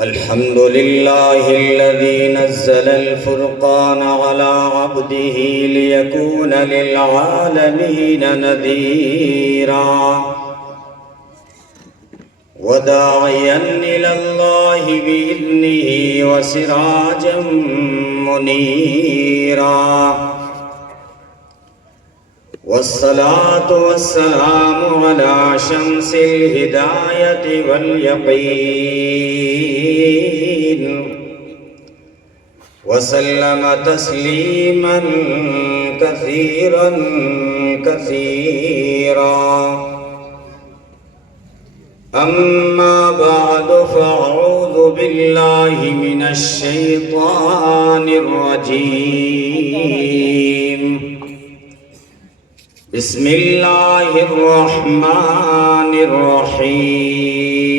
الحمد لله الذي نزل الفرقان على عبده ليكون للعالمين نذيرا وداعيا إلى الله بإذنه وسراجا منيرا والصلاة والسلام على شمس الهداية واليقين وسلم تسليما كثيرا كثيرا أما بعد فأعوذ بالله من الشيطان الرجيم بسم الله الرحمن الرحيم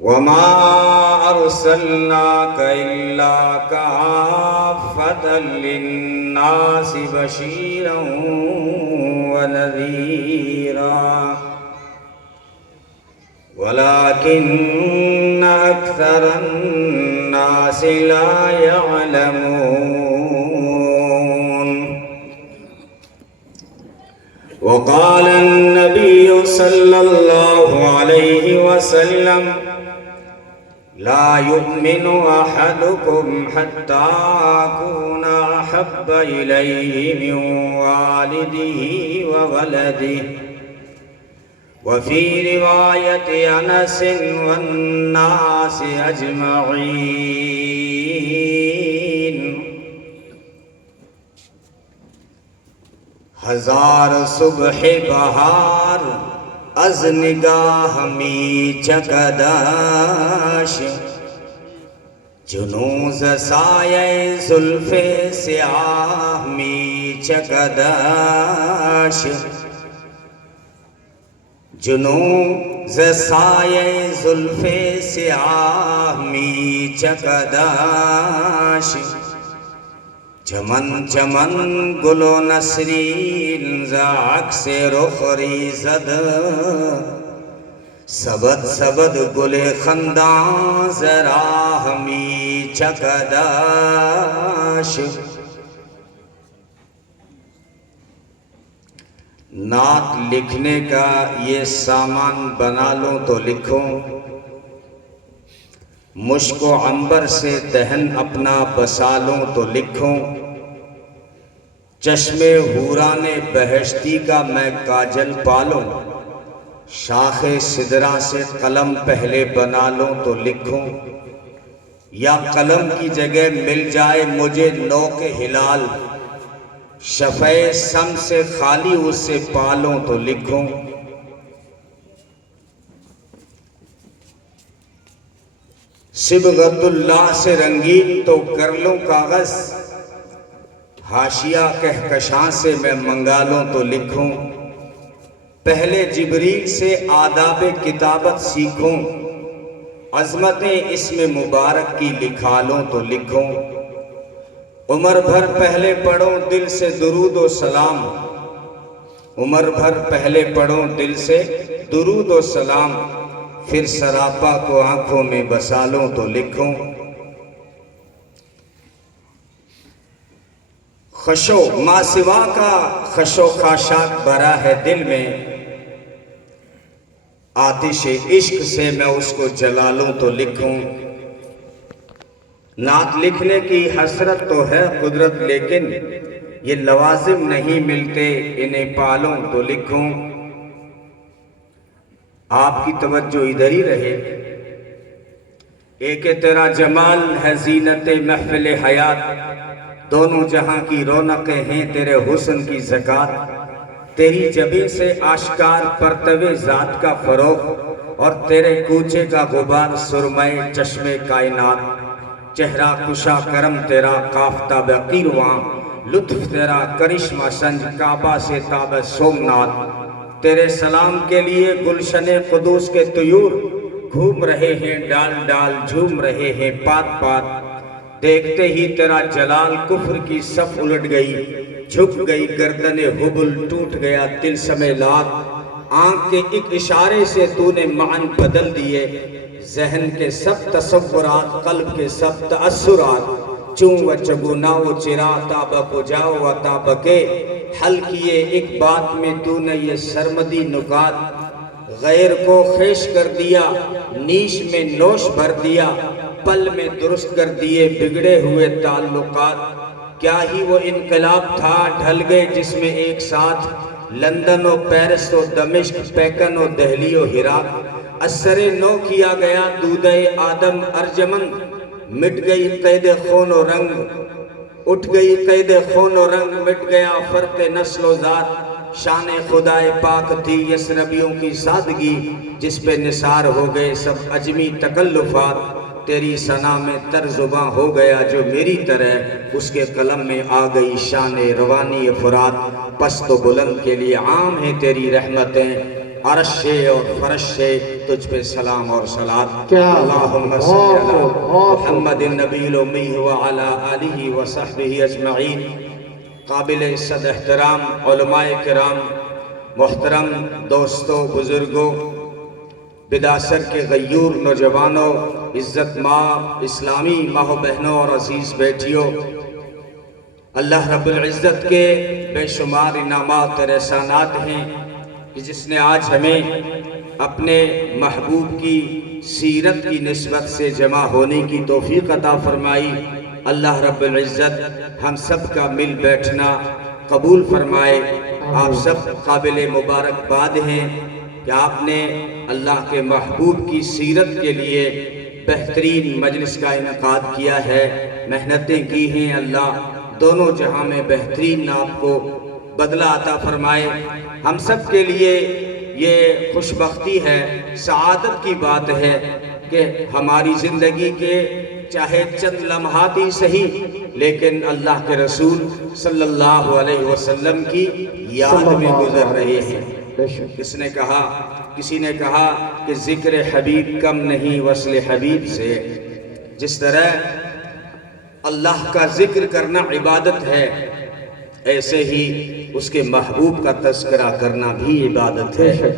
وما أرسلناك إلا كافة للناس بشيرا ونذيرا ولكن أكثر الناس لا يعلمون وقال النبي صلى الله عليه وسلم لا يؤمن أحدكم حتى أكون أحب إليه من والده وولده وفي رواية أنس والناس أجمعين ہزار صبح بہار از نگاہ می چکداش جنوز سایہ زلف سیاہ می چکداش جنوز سایہ زلف سیاہ می چکداش چمن چمن گل و نسرین عکس رخ ریزد سبد سبد گل خندان ذرا ہمی چکداش نعت لکھنے کا یہ سامان بنا لوں تو لکھوں مشک و عنبر سے دہن اپنا بسا لوں تو لکھوں چشم حوران بہشتی کا میں کاجل پالوں شاخ سدرہ سے قلم پہلے بنا لوں تو لکھوں یا قلم کی جگہ مل جائے مجھے نوک ہلال شفع سم سے خالی اسے پالوں تو لکھوں صبغت اللہ سے رنگین تو کر لوں کاغذ حاشیہ کہکشاں سے میں منگا لوں تو لکھوں پہلے جبریل سے آداب کتابت سیکھوں عظمتیں اسم مبارک کی لکھا لوں تو لکھوں عمر بھر پہلے پڑھوں دل سے درود و سلام عمر بھر پہلے پڑھوں دل سے درود و سلام پھر سراپا کو آنکھوں میں بسا لوں تو لکھوں خشو ما سوا کا خشو خاشاک بھرا ہے دل میں آتش عشق سے میں اس کو جلا لوں تو لکھوں نعت لکھنے کی حسرت تو ہے قدرت لیکن یہ لوازم نہیں ملتے انہیں پالوں تو لکھوں آپ کی توجہ ادھر ہی رہے ایک تیرا جمال ہے زینت محفل حیات دونوں جہاں کی رونقیں ہیں تیرے حسن کی زکات تیری جبین سے آشکار پرتو ذات کا فروغ اور تیرے کوچے کا غبار سرمے چشم کائنات چہرہ کشا کرم تیرا کافتہ بقیرواں لطف تیرا کرشمہ سنج کعبہ سے تاب سومنات تیرے سلام کے لیے گلشن قدوس کے طیور گھوم رہے ہیں ڈال ڈال جھوم رہے ہیں پات پات دیکھتے ہی تیرا جلال کفر کی صف الٹ گئی جھک گئی گردن حبل ٹوٹ گیا تلسم لات آنکھ کے ایک اشارے سے تو نے معنی بدل دیے، ذہن کے سب تصورات، قلب کے سب تأثرات، چوں و چگونا و چرا تابک و جاؤ و تابکے، حل کیے ایک بات میں تو نے یہ سرمدی نکات، غیر کو خیش کر دیا، نیش میں نوش بھر دیا، پل میں درست کر دیے بگڑے ہوئے تعلقات۔ کیا ہی وہ انقلاب تھا ڈھل گئے جس میں ایک ساتھ لندن و پیرس و دمشق، پیکن و دہلی و ہرات، اثر نو کیا گیا دودہ آدم ارجمند، مٹ گئی قید خون و رنگ، اٹھ گئی قید خون و رنگ، مٹ گیا فرق نسل و ذات، شان خدائے پاک تھی یسربیوں کی سادگی، جس پہ نثار ہو گئے سب عجمی تکلفات، تیری ثنا میں ترزباں ہو گیا جو میری طرح، اس کے قلم میں آ گئی شان روانی فرات، پست و بلند کے لیے عام ہیں تیری رحمتیں، عرش سے اور فرش سے تجھ پہ سلام اور صلات۔ اللہم صلی علی محمد النبی الامی وعلی آلہ وصحبہ اجمعین۔ قابل صد احترام علماء کرام، محترم دوستوں، بزرگوں، بداسر کے غیور نوجوانوں، عزت ماں اسلامی ماں بہنوں اور عزیز بیٹیوں، اللہ رب العزت کے بے شمار انعامات اور احسانات ہیں کہ جس نے آج ہمیں اپنے محبوب کی سیرت کی نسبت سے جمع ہونے کی توفیق عطا فرمائی۔ اللہ رب العزت ہم سب کا مل بیٹھنا قبول فرمائے۔ آپ سب قابل مبارکباد ہیں کہ آپ نے اللہ کے محبوب کی سیرت کے لیے بہترین مجلس کا انعقاد کیا ہے، محنتیں کی ہیں۔ اللہ دونوں جہاں میں بہترین آپ کو بدلہ عطا فرمائے۔ ہم سب کے لیے یہ خوش بختی ہے، سعادت کی بات ہے کہ ہماری زندگی کے چاہے چند لمحات ہی صحیح، لیکن اللہ کے رسول صلی اللہ علیہ وسلم کی یاد میں گزر رہے ہیں۔ کسی نے کہا کہ ذکر حبیب کم نہیں وصل حبیب سے۔ جس طرح اللہ کا ذکر کرنا عبادت ہے، ایسے ہی اس کے محبوب کا تذکرہ کرنا بھی عبادت ہے۔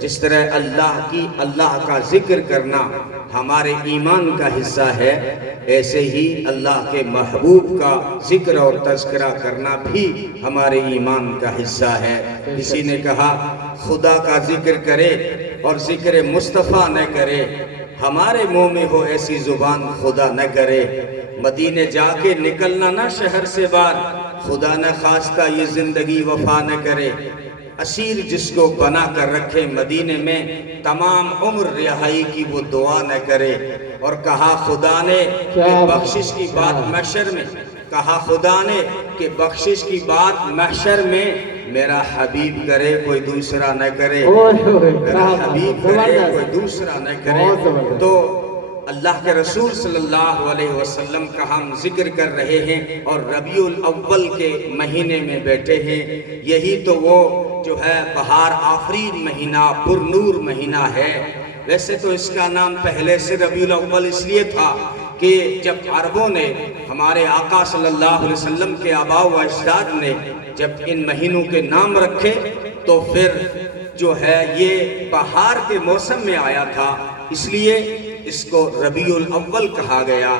جس طرح اللہ کا ذکر کرنا ہمارے ایمان کا حصہ ہے، ایسے ہی اللہ کے محبوب کا ذکر اور تذکرہ کرنا بھی ہمارے ایمان کا حصہ ہے۔ کسی نے کہا خدا کا ذکر کرے اور ذکر مصطفیٰ نہ کرے، ہمارے منہ میں ہو ایسی زبان خدا نہ کرے۔ مدینے جا کے نکلنا نہ شہر سے باہر، خدا نہ خواستہ یہ زندگی وفا نہ کرے۔ اسیر جس کو بنا کر رکھے مدینے میں، تمام عمر رہائی کی وہ دعا نہ کرے۔ اور کہا خدا نے کہ بخشش کی بات محشر میں، کہا خدا نے کہ بخشش کی بات محشر میں میرا حبیب کرے کوئی دوسرا نہ کرے، میرا حبیب کرے کوئی دوسرا نہ کرے۔ تو اللہ کے رسول صلی اللہ علیہ وسلم کا ہم ذکر کر رہے ہیں اور ربیع الاول کے مہینے میں بیٹھے ہیں۔ یہی تو وہ جو ہے بہار آفرین مہینہ، پر نور مہینہ ہے۔ ویسے تو اس کا نام پہلے سے ربیع الاول اس لیے تھا کہ جب عربوں نے، ہمارے آقا صلی اللہ علیہ وسلم کے آباء و اجداد نے جب ان مہینوں کے نام رکھے تو پھر جو ہے یہ بہار کے موسم میں آیا تھا، اس لیے اس کو ربیع الاول کہا گیا۔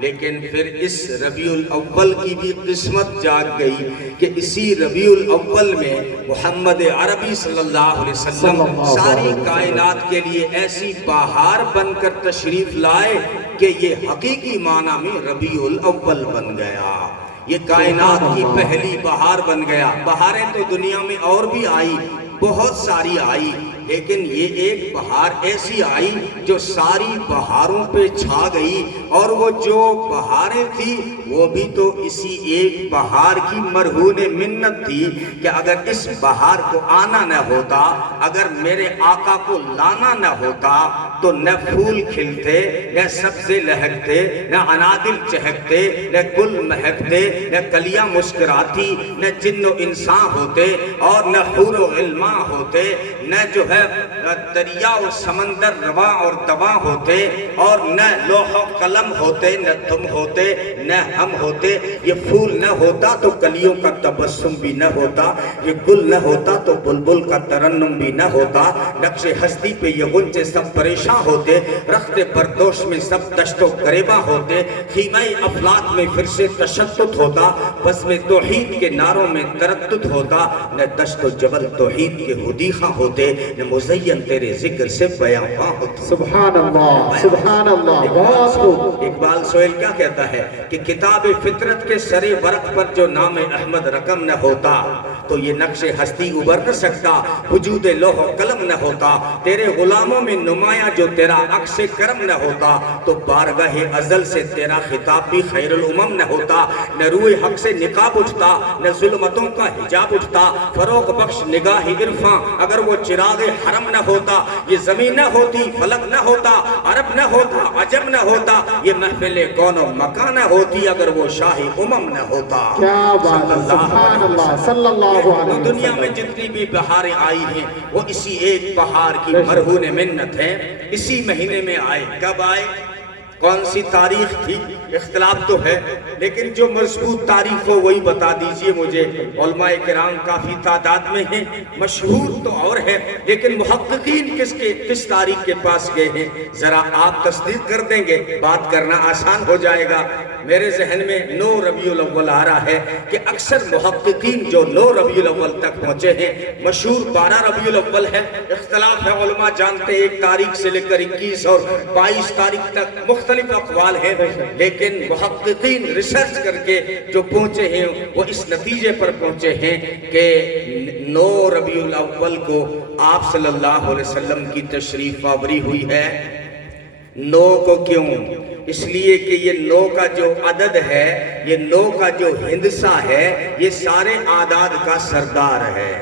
لیکن پھر اس ربیع الاول کی بھی قسمت جاگ گئی کہ اسی ربیع الاول میں محمد عربی صلی اللہ علیہ وسلم ساری کائنات کے لیے ایسی بہار بن کر تشریف لائے کہ یہ حقیقی معنی میں ربیع الاول بن گیا، یہ کائنات کی پہلی بہار بن گیا۔ بہاریں تو دنیا میں اور بھی آئی، بہت ساری آئی، لیکن یہ ایک بہار ایسی آئی جو ساری بہاروں پہ چھا گئی، اور وہ جو بہاریں تھی وہ بھی تو اسی ایک بہار کی مرہون منت تھی کہ اگر اس بہار کو آنا نہ ہوتا، اگر میرے آقا کو لانا نہ ہوتا تو نہ پھول کھلتے، نہ سبزے لہکتے، نہ انادل چہکتے، نہ گل مہکتے، نہ کلیاں مسکراتی، نہ جن و انسان ہوتے، اور نہ حور و غلمان ہوتے، نہ جو ہے دریا اور سمندر رواں اور دواں ہوتے اور نہ لوح و قلم ہوتے، نہ تم ہوتے، نہ ہم ہوتے، یہ پھول نہ ہوتا تو کلیوں کا تبسم بھی نہ ہوتا، یہ گل نہ ہوتا تو بلبل کا ترنم بھی نہ ہوتا، نقش ہستی پہ یہ غنچے سب پریشاں ہوتے، رخت بردوش میں سب دشت و گریباں ہوتے، خیمہ افلاک میں پھر سے تشدد ہوتا، بزم توحید کے نعروں میں تردد ہوتا، نہ دشت و جبل توحید کے حدیقہ ہوتے، نہ مزین تیرے ذکر سے بیاں ہوتے۔ سبحان اللہ، سبحان اللہ، بہت خوب۔ اقبال سہیل کیا کہتا ہے کہ کتاب فطرت کے سر ورق پر جو نام احمد رقم نہ ہوتا تو یہ نقش ہستی ابھر نہ سکتا، وجود لوح و قلم نہ ہوتا، تیرے غلاموں میں نمایاں جو تیرا عکس کرم نہ ہوتا تو بارگاہ ازل سے تیرا خطاب بھی خیر الامم نہ ہوتا، نہ روح حق سے نقاب اٹھتا، نہ ظلمتوں کا حجاب اٹھتا، فروغ بخش نگاہ عرفاں اگر وہ چراغ حرم نہ ہوتا، یہ زمین نہ ہوتی، فلک نہ ہوتا، عرب نہ ہوتا، عجم نہ ہوتا، یہ محفل کون و مکان نہ ہوتی اگر وہ شاہی امم نہ ہوتا۔ کیا بات ہے، سبحان اللہ، صلی اللہ علیہ وسلم۔ دنیا میں جتنی بھی بہاریں آئی ہیں وہ اسی ایک بہار کی مرہون منت ہے، اسی مہینے میں آئے۔ کب آئے؟ کون سی تاریخ تھی؟ اختلاف تو ہے، لیکن جو مضبوط تاریخ ہو وہی بتا دیجئے مجھے۔ علماء کرام کافی تعداد میں ہیں، مشہور تو اور ہے، لیکن محققین کس تاریخ کے پاس گئے ہیں؟ ذرا آپ تصدیق کر دیں گے بات کرنا آسان ہو جائے گا۔ میرے ذہن میں 9 ربیع الاول آ رہا ہے کہ اکثر محققین جو 9 ربیع الاول تک پہنچے ہیں، مشہور 12 ربیع الاول ہے، اختلاف ہے، علماء جانتے ہیں 1 تاریخ سے لے کر 21 اور 22 تاریخ تک مختلف اقوال ہیں، لیکن محققین ریسرچ کر کے جو پہنچے ہیں وہ اس نتیجے پر پہنچے ہیں کہ 9 ربیع الاول کو آپ صلی اللہ علیہ وسلم کی تشریف آوری ہوئی ہے۔ 9 کو کیوں؟ اس لیے کہ یہ 9 کا جو عدد ہے، یہ 9 کا جو ہندسہ ہے، یہ سارے اعداد کا سردار ہے۔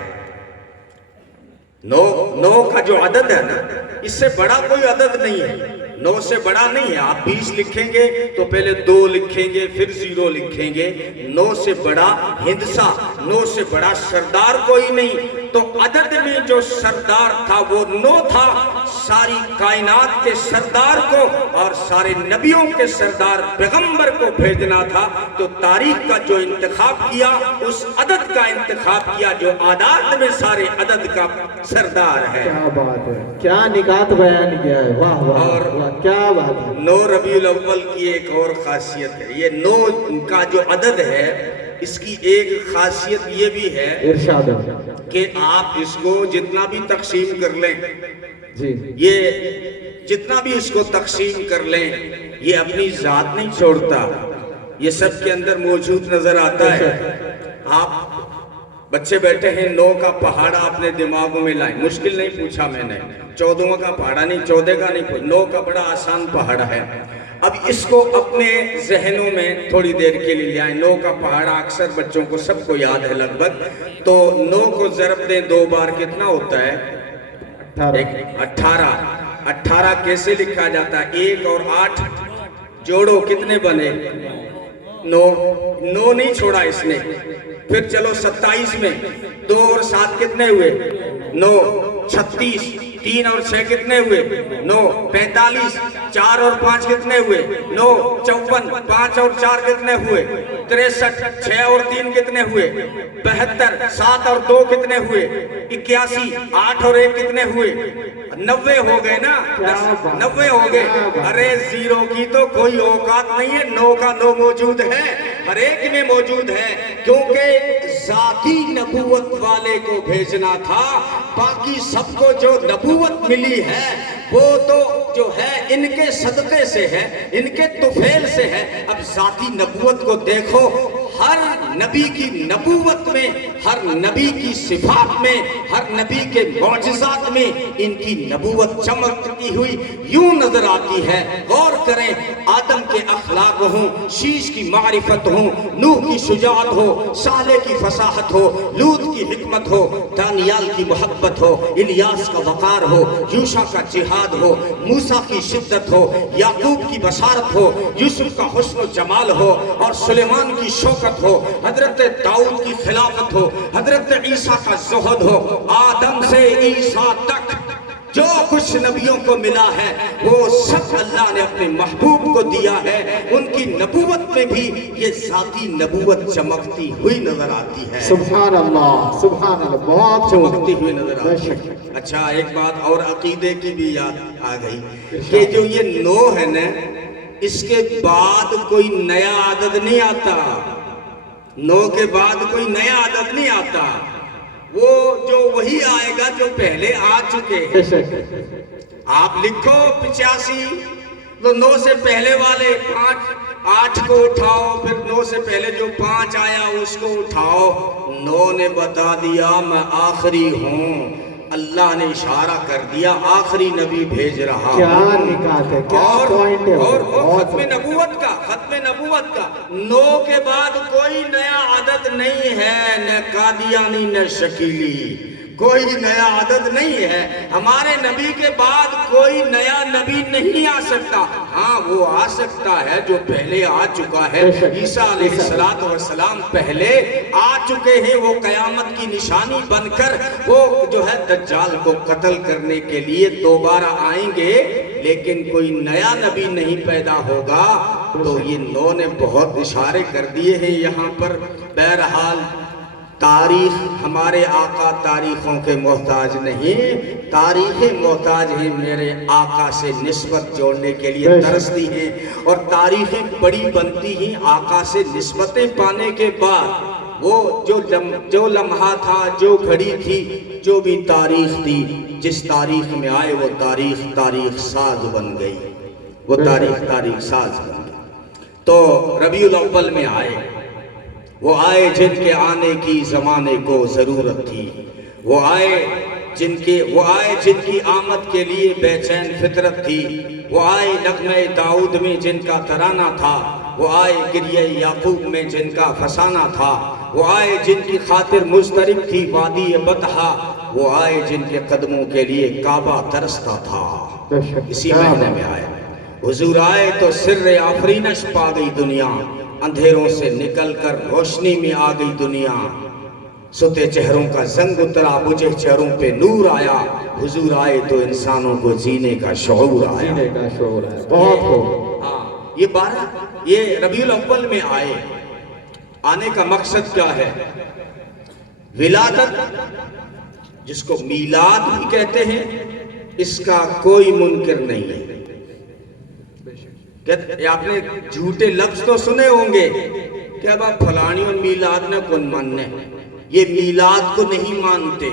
9 کا جو عدد ہے نا، اس سے بڑا کوئی عدد نہیں ہے، 9 سے بڑا نہیں ہے۔ آپ 20 لکھیں گے تو پہلے 2 لکھیں گے پھر 0 لکھیں گے۔ 9 سے بڑا ہندسہ، 9 سے بڑا سردار کوئی نہیں۔ تو عدد میں جو سردار تھا وہ 9 تھا، ساری کائنات کے سردار کو اور سارے نبیوں کے سردار پیغمبر کو بھیجنا تھا، تو تاریخ کا جو انتخاب کیا اس عدد کا انتخاب کیا جو اعداد میں سارے عدد کا سردار ہے۔ کیا بات ہے، کیا نکات بیان کیا ہے، واہ واہ واہ، کیا بات ہے۔ 9 ربیع الاول کی ایک اور خاصیت ہے، یہ 9 کا جو عدد ہے اس کی ایک خاصیت یہ بھی ہے ارشاد کہ آپ اس کو جتنا بھی تقسیم کر لیں، جی، یہ جتنا بھی اس کو تقسیم کر لیں، یہ اپنی ذات نہیں چھوڑتا، یہ سب کے اندر موجود نظر آتا ہے۔ آپ بچے بیٹھے ہیں، 9 کا پہاڑا اپنے دماغوں میں لائیں، مشکل نہیں پوچھا میں نے، 14 کا پہاڑا نہیں، 14 کا نہیں، 9 کا بڑا آسان پہاڑا ہے۔ اب اس کو اپنے ذہنوں میں تھوڑی دیر کے لیے لے آئیں۔ 9 کا پہاڑا اکثر بچوں کو سب کو یاد ہے لگ بھگ، تو 9 کو ضرب دیں 2 بار کتنا ہوتا ہے؟ 18۔ 18 کیسے لکھا جاتا ہے؟ 1 اور 8 جوڑو، کتنے بنے؟ 9 نہیں چھوڑا اس نے۔ پھر چلو 27 میں 2 اور 7 کتنے ہوئے؟ 9۔ 36، 3 اور 6 کتنے ہوئے؟ 9۔ 45، 4 اور 5 کتنے ہوئے؟ 9۔ 54، 5 اور 4 کتنے ہوئے؟ 63۔ 6 اور 3 کتنے ہوئے؟ 72۔ 7 اور 2 کتنے ہوئے؟ 81۔ 8 اور 1 کتنے ہوئے؟ 90 ہو گئے نا، 90 ہو گئے۔ ارے 0 کی تو کوئی اوقات نہیں ہے، 9 کا 9 موجود ہے، ہر ایک میں موجود ہے، کیونکہ ذاتی نبوت والے کو بھیجنا تھا۔ باقی سب کو جو نبوت ملی ہے وہ تو جو ہے ان کے صدقے سے ہے، ان کے طفیل سے ہے۔ اب ذاتی نبوت کو دیکھو، ہر نبی کی نبوت میں، ہر نبی کی صفات میں، ہر نبی کے معجزات میں ان کی نبوت چمکتی ہوئی یوں نظر آتی ہے۔ غور کریں، آدم کے اخلاق ہوں، شیش کی معرفت ہوں، نوح کی شجاعت ہو، صالح کی فصاحت ہو، لوط کی حکمت ہو، دانیال کی محبت ہو، الیاس کا وقار ہو، یوشع کا جہاد ہو، موسیٰ کی شدت ہو، یعقوب کی بصارت ہو، یوسف کا حسن و جمال ہو، اور سلیمان کی شوکت ہو، حضرت داؤد کی خلافت ہو، حضرت عیسیٰ کا زہد ہو، آدم سے عیسیٰ تک جو کچھ نبیوں کو ملا ہے وہ سب اللہ نے اپنے محبوب کو دیا ہے. ان کی نبوت میں بھی یہ ذاتی نبوت چمکتی ہوئی نظر آتی ہے, سبحان اللہ سبحان اللہ, بہت چمکتی ہوئی نظر آتی ہے. اچھا ایک بات اور عقیدے کی بھی یاد آ گئی کہ جو یہ 9 ہے نا, اس کے بعد کوئی نیا عدد نہیں آتا. 9 کے بعد کوئی نیا عدد نہیں آتا. وہ جو وہی آئے گا جو پہلے آ چکے ہیں. آپ لکھو 85 تو 9 سے پہلے والے 8 کو اٹھاؤ, پھر 9 سے پہلے جو 5 آیا اس کو اٹھاؤ. 9 نے بتا دیا میں آخری ہوں. اللہ نے اشارہ کر دیا آخری نبی بھیج رہا کیا ہوں. نکات ہے, کیا پوائنٹ ہے, اور ختم نبوت کا 9 کے بعد کوئی نیا عدد نہیں ہے. نہ قادیانی نہ شکیلی, کوئی نیا عدد نہیں ہے. ہمارے نبی کے بعد کوئی نیا نبی نہیں آ سکتا. ہاں وہ آ سکتا ہے جو پہلے آ چکا ہے. عیسیٰ علیہ السلام پہلے آ چکے ہیں. وہ قیامت کی نشانی بن کر وہ جو ہے دجال کو قتل کرنے کے لیے دوبارہ آئیں گے, لیکن کوئی نیا نبی نہیں پیدا ہوگا. تو یہ 9 نے بہت اشارے کر دیے ہیں یہاں پر. بہرحال تاریخ, ہمارے آقا تاریخوں کے محتاج نہیں, تاریخیں محتاج ہیں میرے آقا سے نسبت جوڑنے کے لیے ترستی ہیں. اور تاریخیں بڑی بنتی ہیں آقا سے نسبتیں پانے کے بعد. وہ جو لمحہ تھا, جو گھڑی تھی, جو بھی تاریخ تھی, جس تاریخ میں آئے وہ تاریخ ساز بن گئی. وہ تاریخ ساز بن گئی. تو ربیع الاول میں آئے, وہ آئے جن کے آنے کی زمانے کو ضرورت تھی. وہ آئے جن کی آمد کے لیے بے چین فطرت تھی. وہ آئے نغمہ داؤد میں جن کا ترانہ تھا. وہ آئے گریہ یعقوب میں جن کا فسانہ تھا. وہ آئے جن کی خاطر مضطرب تھی وادی بطحا. وہ آئے جن کے قدموں کے لیے کعبہ ترستا تھا. اسی مہینے میں آئے حضور. آئے تو سر آفرینش پا گئی دنیا, اندھیروں سے نکل کر روشنی میں آ گئی دنیا. ستے چہروں کا زنگ اترا, بجھے چہروں پہ نور آیا. حضور آئے تو انسانوں کو جینے کا شعور آیا. بہت ہو. یہ ربیع الاول میں آئے. آنے کا مقصد کیا ہے؟ ولادت, جس کو میلاد بھی کہتے ہیں, اس کا کوئی منکر نہیں ہے. آپ نے جھوٹے لفظ تو سنے ہوں گے کہ اب فلانی اور میلاد نہ کون ماننے, یہ میلاد کو نہیں مانتے.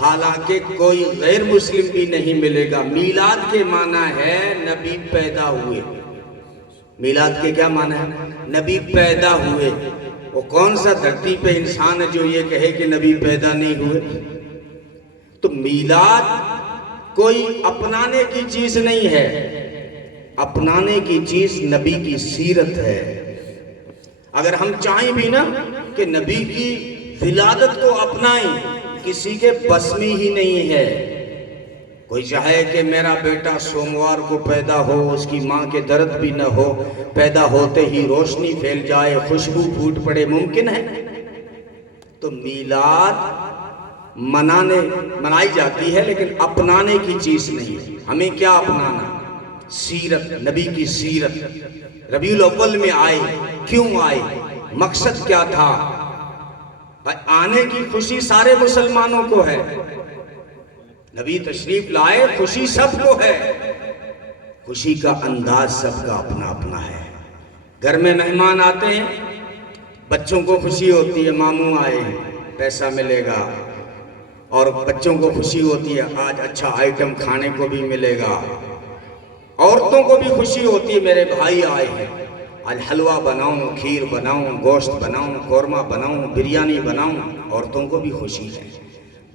حالانکہ کوئی غیر مسلم بھی نہیں ملے گا. میلاد کے معنی ہے نبی پیدا ہوئے. میلاد کے کیا معنی ہے؟ نبی پیدا ہوئے. وہ کون سا دھرتی پہ انسان ہے جو یہ کہے کہ نبی پیدا نہیں ہوئے؟ تو میلاد کوئی اپنانے کی چیز نہیں ہے. اپنانے کی چیز نبی کی سیرت ہے. اگر ہم چاہیں بھی نا کہ نبی کی ولادت کو اپنائیں, کسی کے بس میں ہی نہیں ہے. کوئی چاہے کہ میرا بیٹا سوموار کو پیدا ہو, اس کی ماں کے درد بھی نہ ہو, پیدا ہوتے ہی روشنی پھیل جائے, خوشبو پھوٹ پڑے, ممکن ہے؟ تو میلاد منائی جاتی ہے لیکن اپنانے کی چیز نہیں ہے. ہمیں کیا اپنانا؟ سیرت, نبی کی سیرت. ربیع الاول میں آئے, کیوں آئے, مقصد کیا تھا؟ آنے کی خوشی سارے مسلمانوں کو ہے. نبی تشریف لائے, خوشی سب کو ہے. خوشی کا انداز سب کا اپنا اپنا ہے. گھر میں مہمان آتے ہیں, بچوں کو خوشی ہوتی ہے ماموں آئے پیسہ ملے گا, اور بچوں کو خوشی ہوتی ہے آج اچھا آئٹم کھانے کو بھی ملے گا. عورتوں کو بھی خوشی ہوتی ہے میرے بھائی آئے ہیں, آج حلوہ بناؤں, کھیر بناؤں, گوشت بناؤں, قورمہ بناؤں, بریانی بناؤں. عورتوں کو بھی خوشی ہے.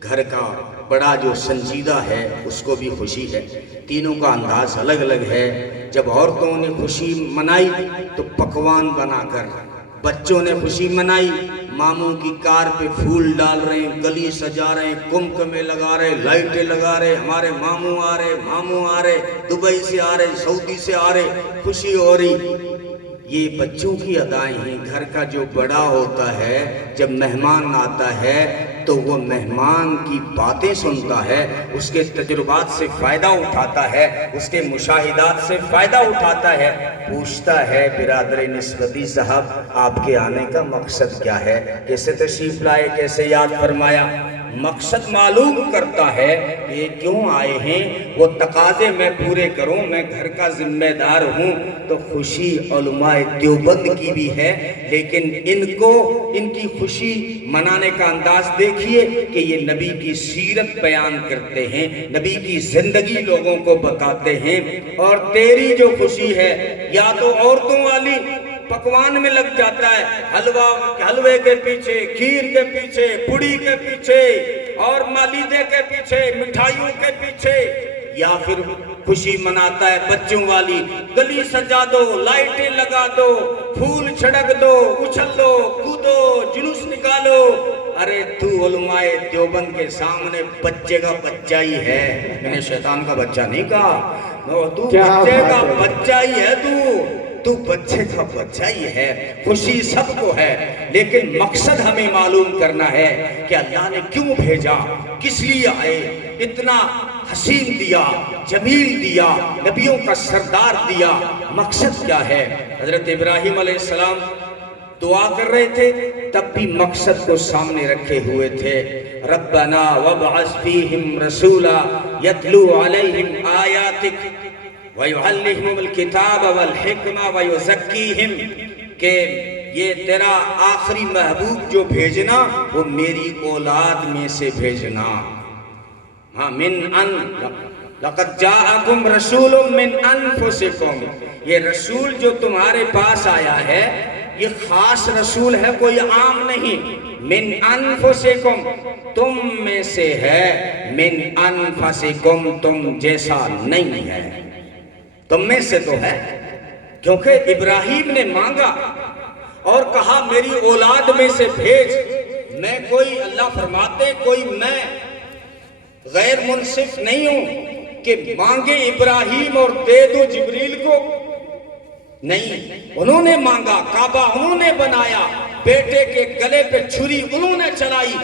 گھر کا بڑا جو سنجیدہ ہے اس کو بھی خوشی ہے. تینوں کا انداز الگ الگ ہے. جب عورتوں نے خوشی منائی تو پکوان بنا کر, بچوں نے خوشی منائی, ماموں کی کار پہ پھول ڈال رہے ہیں, گلی سجا رہے ہیں, کمکمے لگا رہے, لائٹیں لگا رہے, ہمارے ماموں آ رہے, دبئی سے آ رہے, سعودی سے آ رہے, خوشی ہو رہی. یہ بچوں کی ادائیں ہیں. گھر کا جو بڑا ہوتا ہے جب مہمان آتا ہے تو وہ مہمان کی باتیں سنتا ہے، اس کے تجربات سے فائدہ اٹھاتا ہے، اس کے مشاہدات سے فائدہ اٹھاتا ہے، پوچھتا ہے برادر نسبتی صاحب آپ کے آنے کا مقصد کیا ہے، کیسے تشریف لائے، کیسے یاد فرمایا، مقصد معلوم کرتا ہے کہ یہ کیوں آئے ہیں، وہ تقاضے میں پورے کروں، میں گھر کا ذمہ دار ہوں۔ تو خوشی علماء دیوبند کی بھی ہے، لیکن ان کی خوشی منانے کا انداز دیکھیے کہ یہ نبی کی سیرت بیان کرتے ہیں، نبی کی زندگی لوگوں کو بتاتے ہیں۔ اور تیری جو خوشی ہے یا تو عورتوں والی پکوان میں لگ جاتا ہے، حلوے کے پیچھے، کھیر کے پیچھے، پوڑی کے پیچھے اور مالیدے کے پیچھے، مٹھائیوں کے پیچھے، یا پھر خوشی مناتا ہے بچوں والی، گلی سجا دو، لائٹیں لگا دو، پھول چھڑک دو، اچھل دو، کودو، جلوس نکالو۔ ارے تو علماء دیوبند کے سامنے بچے کا بچہ ہی ہے، میں نے شیطان کا بچہ نہیں کہا، تو بچے کا بچہ ہی ہے، تو بچے کا بچہ ہی ہے۔ خوشی سب کو ہے، لیکن مقصد ہمیں معلوم کرنا ہے کہ اللہ نے کیوں بھیجا، کس لیے آئے، اتنا حسین دیا، جمیل دیا، نبیوں کا سردار دیا، مقصد کیا ہے۔ حضرت ابراہیم علیہ السلام دعا کر رہے تھے، تب بھی مقصد کو سامنے رکھے ہوئے تھے۔ ربنا وابعث فیہم رسولا یتلو علیہم آیاتک وَيُعَلِّهِمُ الْكِتَابَ وَالْحِكْمَةَ وَيُزَكِّيهِمْ، کہ یہ تیرا آخری محبوب جو بھیجنا وہ میری اولاد میں سے بھیجنا۔ ہاں، لَقَدْ جَاءَكُمْ رَسُولٌ مِّنْ أَنفُسِكُمْ، یہ رسول جو تمہارے پاس آیا ہے یہ خاص رسول ہے، کوئی عام نہیں۔ مِّنْ أَنفُسِكُمْ، تم میں سے ہے، مِّنْ أَنفُسِكُمْ، تم جیسا نہیں ہے، تم میں سے تو ہے، کیونکہ ابراہیم نے مانگا اور کہا میری اولاد میں سے بھیج۔ میں کوئی، اللہ فرماتے کوئی میں غیر منصف نہیں ہوں کہ مانگے ابراہیم اور دے دو جبریل کو، نہیں، انہوں نے مانگا، کعبہ انہوں نے بنایا، بیٹے کے گلے پہ چھری انہوں نے چلائی،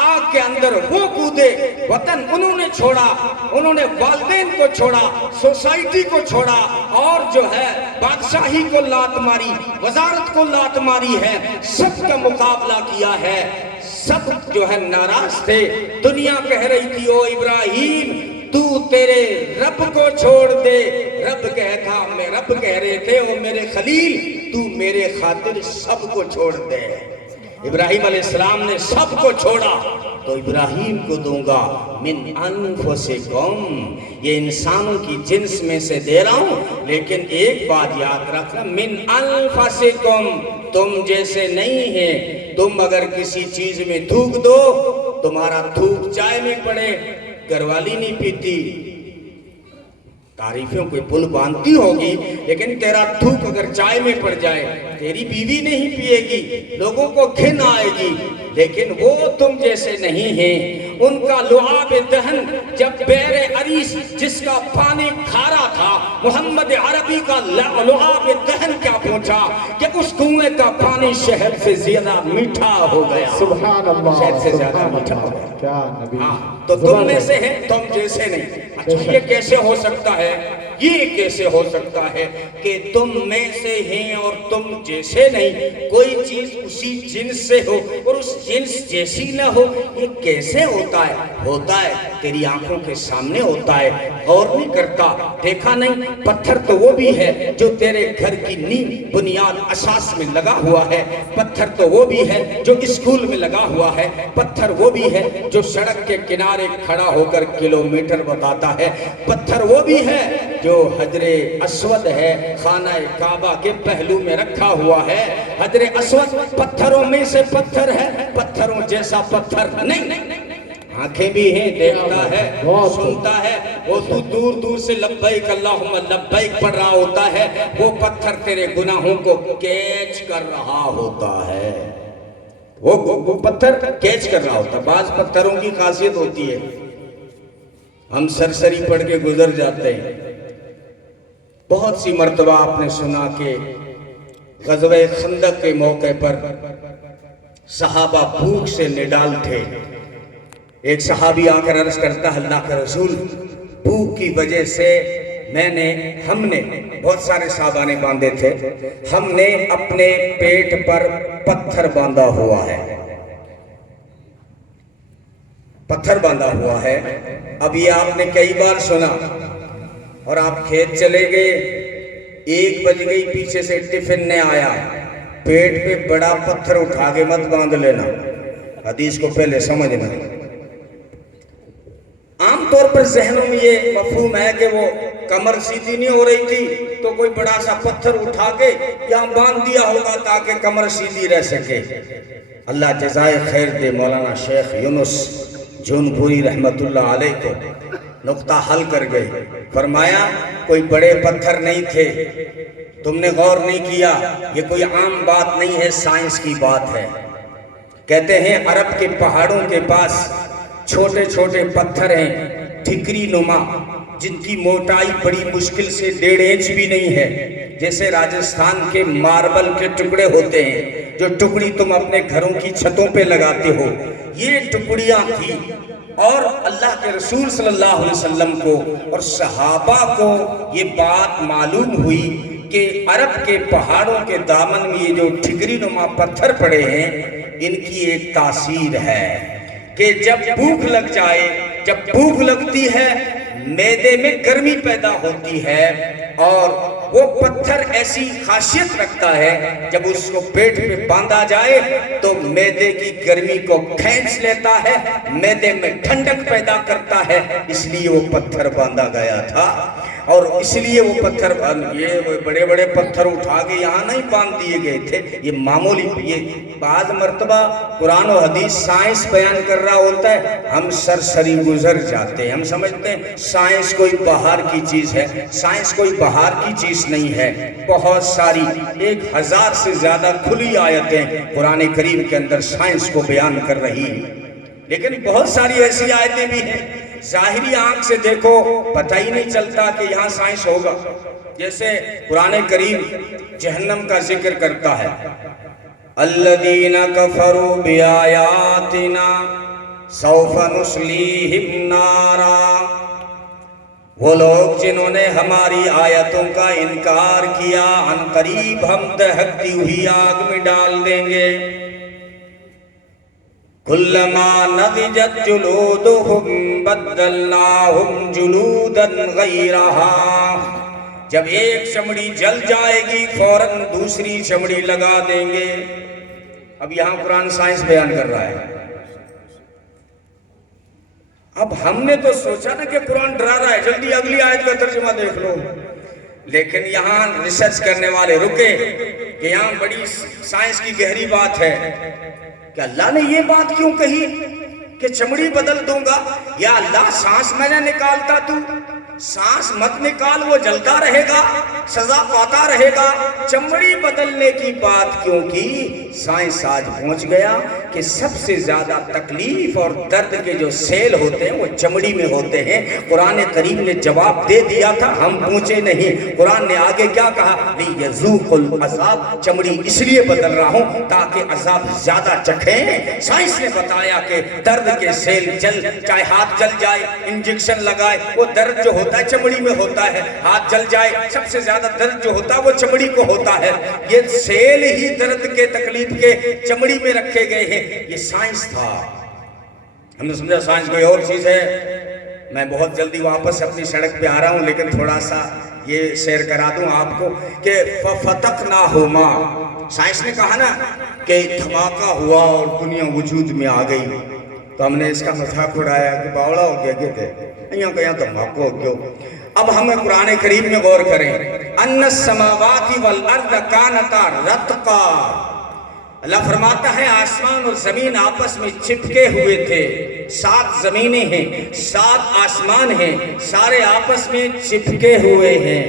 آگ کے اندر وہ کودے، وطن انہوں نے چھوڑا، انہوں نے والدین کو چھوڑا، سوسائٹی کو چھوڑا، اور جو ہے بادشاہی کو لات ماری، وزارت کو لات ماری ہے، سب کا مقابلہ کیا ہے، سب جو ہے ناراض تھے۔ دنیا کہہ رہی تھی او ابراہیم تو تیرے رب کو چھوڑ دے، رب کہہ رہے تھے او میرے خلیل تو میرے خاطر سب کو چھوڑ دے۔ ابراہیم علیہ السلام نے سب کو چھوڑا، تو ابراہیم کو دوں گا من انفسکم، یہ انسانوں کی جنس میں سے دے رہا ہوں، لیکن ایک بات یاد رکھنا، من انفسکم، تم جیسے نہیں ہیں۔ تم اگر کسی چیز میں تھوک دو، تمہارا تھوک چائے میں پڑے، گھر والی نہیں پیتی، تعریفوں کوئی پل باندھتی ہوگی، لیکن تیرا تھوک اگر چائے میں پڑ جائے، تیری بیوی نہیں پیے گی، لوگوں کو گھن آئے گی، لیکن وہ تم جیسے نہیں ہیں۔ ان کا لعاب دہن جب بیر عریس جس کا پانی کھارا تھا، محمد عربی کا لعاب دہن کیا پہنچا کہ اس کنویں کا پانی شہد سے زیادہ میٹھا ہو گیا، سبحان اللہ، شہد سے زیادہ میٹھا ہو گیا۔ کیا نبی، تو تم میں سے ہیں، تم جیسے نہیں۔ اچھا، یہ کیسے ہو سکتا ہے؟ یہ کیسے ہو سکتا ہے کہ تم میں سے ہیں اور تم جیسے نہیں؟ کوئی چیز اسی جنس سے ہو اور اس جنس جیسی نہ ہو، یہ کیسے ہوتا ہے؟ ہوتا ہے، تیری آنکھوں کے سامنے ہوتا ہے، غور نہیں کرتا، دیکھا نہیں۔ پتھر تو وہ بھی ہے جو تیرے گھر کی نیم بنیاد اساس میں لگا ہوا ہے، پتھر تو وہ بھی ہے جو اسکول میں لگا ہوا ہے، پتھر وہ بھی ہے جو سڑک کے کنارے کھڑا ہو کر کلومیٹر بتاتا ہے، پتھر وہ بھی ہے جو حجر اسود ہے، خانہ کعبہ کے پہلو میں رکھا ہوا ہے۔ حجر اسود پتھروں میں سے پتھر ہے، پتھروں جیسا پتھر نہیں۔ آنکھیں بھی ہیں، دیکھتا ہے، سنتا ہے، وہ تو دور دور سے لبیک اللہم لبیک پڑھ رہا ہوتا ہے، وہ پتھر تیرے گناہوں کو کیچ کر رہا ہوتا ہے، وہ پتھر کیچ کر رہا ہوتا ہے۔ بعض پتھروں کی خاصیت ہوتی ہے، ہم سرسری پڑھ کے گزر جاتے ہیں۔ بہت سی مرتبہ آپ نے سنا کہ غزوہ خندق کے موقع پر صحابہ بھوک سے نڈال تھے، ایک صحابی آ کر عرض کرتا ہے اللہ کا رسول بھوک کی وجہ سے ہم نے بہت سارے صحابہ نے باندھے تھے، ہم نے اپنے پیٹ پر پتھر باندھا ہوا ہے، پتھر باندھا ہوا ہے۔ اب یہ آپ نے کئی بار سنا اور آپ کھیت چلے گئے، 1 بج گئی، پیچھے سے ٹفن نے آیا، پیٹ پہ بڑا پتھر اٹھا کے مت باندھ لینا، حدیث کو پہلے سمجھنا۔ عام طور پر ذہنوں میں یہ مفہوم ہے کہ وہ کمر سیدھی نہیں ہو رہی تھی تو کوئی بڑا سا پتھر اٹھا کے یہاں باندھ دیا ہوگا تاکہ کمر سیدھی رہ سکے۔ اللہ جزائے خیر دے مولانا شیخ یونس جون پوری رحمت اللہ علیہ کو نقطہ حل کر گئے، فرمایا کوئی بڑے پتھر نہیں تھے، تم نے غور نہیں کیا، یہ کوئی عام بات نہیں ہے، سائنس کی بات ہے۔ کہتے ہیں عرب کے پہاڑوں کے پاس چھوٹے چھوٹے پتھر ہیں ٹھکری نما، جن کی موٹائی بڑی مشکل سے 1.5 انچ بھی نہیں ہے، جیسے راجستھان کے ماربل کے ٹکڑے ہوتے ہیں جو ٹکڑی تم اپنے گھروں کی چھتوں پہ لگاتے ہو، یہ ٹکڑیاں تھی۔ اور اللہ کے رسول صلی اللہ علیہ وسلم کو اور صحابہ کو یہ بات معلوم ہوئی کہ عرب کے پہاڑوں کے دامن میں یہ جو ٹھکری نما پتھر پڑے ہیں ان کی ایک تاثیر ہے کہ جب بھوک لگ جائے، جب بھوک لگتی ہے معدے میں گرمی پیدا ہوتی ہے، اور وہ پتھر ایسی خاصیت رکھتا ہے جب اس کو پیٹ پہ باندھا جائے تو معدے کی گرمی کو کھینچ لیتا ہے، معدے میں ٹھنڈک پیدا کرتا ہے، اس لیے وہ پتھر باندھا گیا تھا۔ اور اس لیے وہ پتھر یہ بڑے بڑے پتھر اٹھا کے یہاں نہیں باندھ دیے گئے تھے، یہ معمولی، یہ بعض مرتبہ قرآن و حدیث سائنس بیان کر رہا ہوتا ہے، ہم سرسری گزر جاتے ہیں، ہم سمجھتے ہیں سائنس کوئی باہر کی چیز ہے، سائنس کوئی باہر کی چیز نہیں ہے۔ بہت ساری 1000 سے زیادہ کھلی آیتیں قرآن کریم کے اندر سائنس کو بیان کر رہی ہیں، لیکن بہت ساری ایسی آیتیں بھی ہیں ظاہری آنکھ سے دیکھو پتہ ہی نہیں چلتا کہ یہاں سائنس ہوگا۔ جیسے قرآن کریم جہنم کا ذکر کرتا ہے، الذین کفروا بآیاتنا سوف نصلیہم نارا، وہ لوگ جنہوں نے ہماری آیتوں کا انکار کیا ان قریب ہم دہکتی ہوئی آگ میں ڈال دیں گے۔ کلما نضجت جلودہم بدلناہم جلودا غیرہا، جب ایک چمڑی جل جائے گی فوراً دوسری چمڑی لگا دیں گے۔ اب یہاں قرآن سائنس بیان کر رہا ہے۔ اب ہم نے تو سوچا نا کہ قرآن ڈرا رہا ہے، جلدی اگلی آیت کا ترجمہ دیکھ لو، لیکن یہاں ریسرچ کرنے والے رکے کہ یہاں بڑی سائنس کی گہری بات ہے کہ اللہ نے یہ بات کیوں کہی کہ چمڑی بدل دوں گا؟ یا اللہ سانس میں نہ نکالتا تو سانس مت نکال، وہ جلتا رہے گا، سزا پاتا رہے گا، چمڑی بدلنے کی بات کیوں کی؟ سائنس آج پہنچ گیا کہ سب سے زیادہ تکلیف اور درد کے جو سیل ہوتے ہیں وہ چمڑی میں ہوتے ہیں۔ قرآن کریم نے جواب دے دیا تھا، ہم پوچھے نہیں۔ قرآن نے آگے کیا کہا؟ لِيَذُوقُ الْعَذَابَ، چمڑی اس لیے بدل رہا ہوں تاکہ عذاب زیادہ چکھیں۔ سائنس نے بتایا کہ درد کے سیل چاہے ہاتھ جل جائے انجیکشن لگائے، وہ درد جو ہوتا ہے چمڑی میں ہوتا ہے، ہاتھ جل جائے سب سے زیادہ درد جو ہوتا ہے وہ چمڑی کو ہوتا ہے۔ یہ سیل ہی درد کے تکلیف کے چمڑی میں رکھے گئے ہیں، یہ سائنس تھا۔ ہم نے سمجھا سائنس کوئی اور چیز ہے۔ میں بہت جلدی واپس اپنی سڑک پہ آ رہا ہوں، لیکن تھوڑا سا یہ سیر کرا دوں آپ کو کہ فَفَتَقْنَاهُمَا، سائنس نے کہا نا کہ دھماکہ ہوا اور دنیا وجود میں آ گئی، تو ہم نے اس کا مذاق اڑایا کہ باوڑا ہو گیا کہتے ہیں کہیں دھماکہ ہو گیا۔ اب ہمیں قرآن کریم میں غور کریں، ان السماوات والارض کانتا رتقا، اللہ فرماتا ہے آسمان اور زمین آپس میں چپکے ہوئے تھے۔ 7 زمینیں ہیں، 7 آسمان ہیں، سارے آپس میں چپکے ہوئے ہیں۔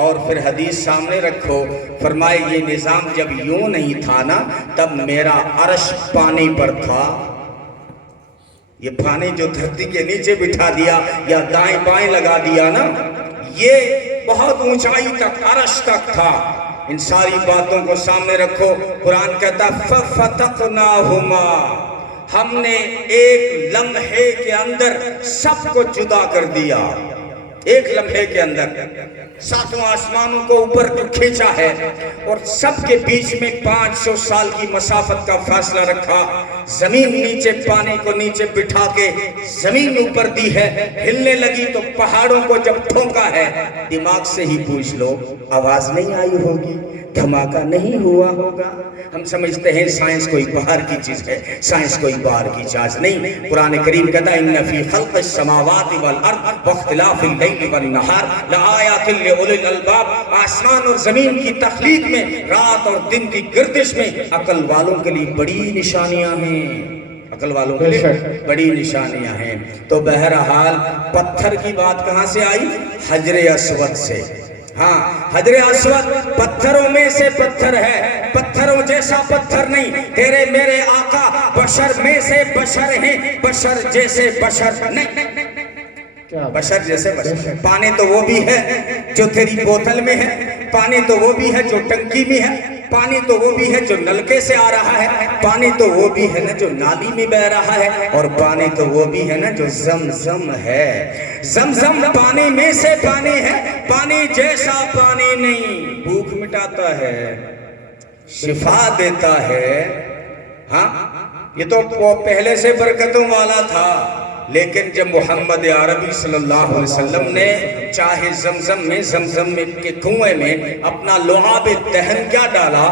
اور پھر حدیث سامنے رکھو، فرمائے یہ نظام جب یوں نہیں تھا نا تب میرا عرش پانی پر تھا۔ یہ پانی جو دھرتی کے نیچے بٹھا دیا یا دائیں بائیں لگا دیا نا، یہ بہت اونچائی تک عرش تک تھا۔ ان ساری باتوں کو سامنے رکھو، قرآن کہتا فَفَتَقْنَاهُمَا، ہم نے ایک لمحے کے اندر سب کو جدا کر دیا، ایک لمحے کے اندر ساتوں آسمانوں کو اوپر کو کھینچا ہے اور سب کے بیچ میں 500 سال کی مسافت کا فاصلہ رکھا، زمین نیچے پانی کو نیچے بٹھا کے زمین اوپر دی ہے، ہلنے لگی تو پہاڑوں کو جب ٹھونکا ہے، دماغ سے ہی پوچھ لو آواز نہیں آئی ہوگی، دھماکہ نہیں ہوا ہوگا؟ ہم سمجھتے ہیں سائنس کوئی باہر کی چیز ہے، سائنس کوئی باہر کی چیز نہیں۔ قرآن کریم کہتا ہے ان فی خلق السماوات والارض واختلاف اللیل والنہار لآیات لأولی الالباب، آسمان اور زمین کی تخلیق میں، رات اور دن کی گردش میں عقل والوں کے لیے بڑی نشانیاں ہیں، عقل والوں کے لیے بڑی نشانیاں ہیں۔ تو بہرحال پتھر کی بات کہاں سے آئی؟ حجر اسود سے۔ ہاں، حجر اسود پتھروں میں سے پتھر ہے، پتھروں جیسا پتھر نہیں، تیرے میرے آقا بشر میں سے بشر ہیں، بشر جیسے بشر نہیں، بشر جیسے بشر۔ پانی تو وہ بھی ہے جو تیری بوتل میں ہے، پانی تو وہ بھی ہے جو ٹنکی میں ہے، پانی تو وہ بھی ہے جو نلکے سے آ رہا ہے، پانی تو وہ بھی ہے نا جو نالی میں بہ رہا ہے، اور پانی تو وہ بھی ہے نا جو زمزم ہے۔ زمزم پانی میں سے پانی ہے، پانی جیسا پانی نہیں، بھوک مٹاتا ہے، شفا دیتا ہے۔ ہاں، یہ تو پہلے سے برکتوں والا تھا، لیکن جب محمد عربی صلی اللہ علیہ وسلم نے چاہے زمزم میں کے کنویں میں اپنا لعاب دہن کیا ڈالا،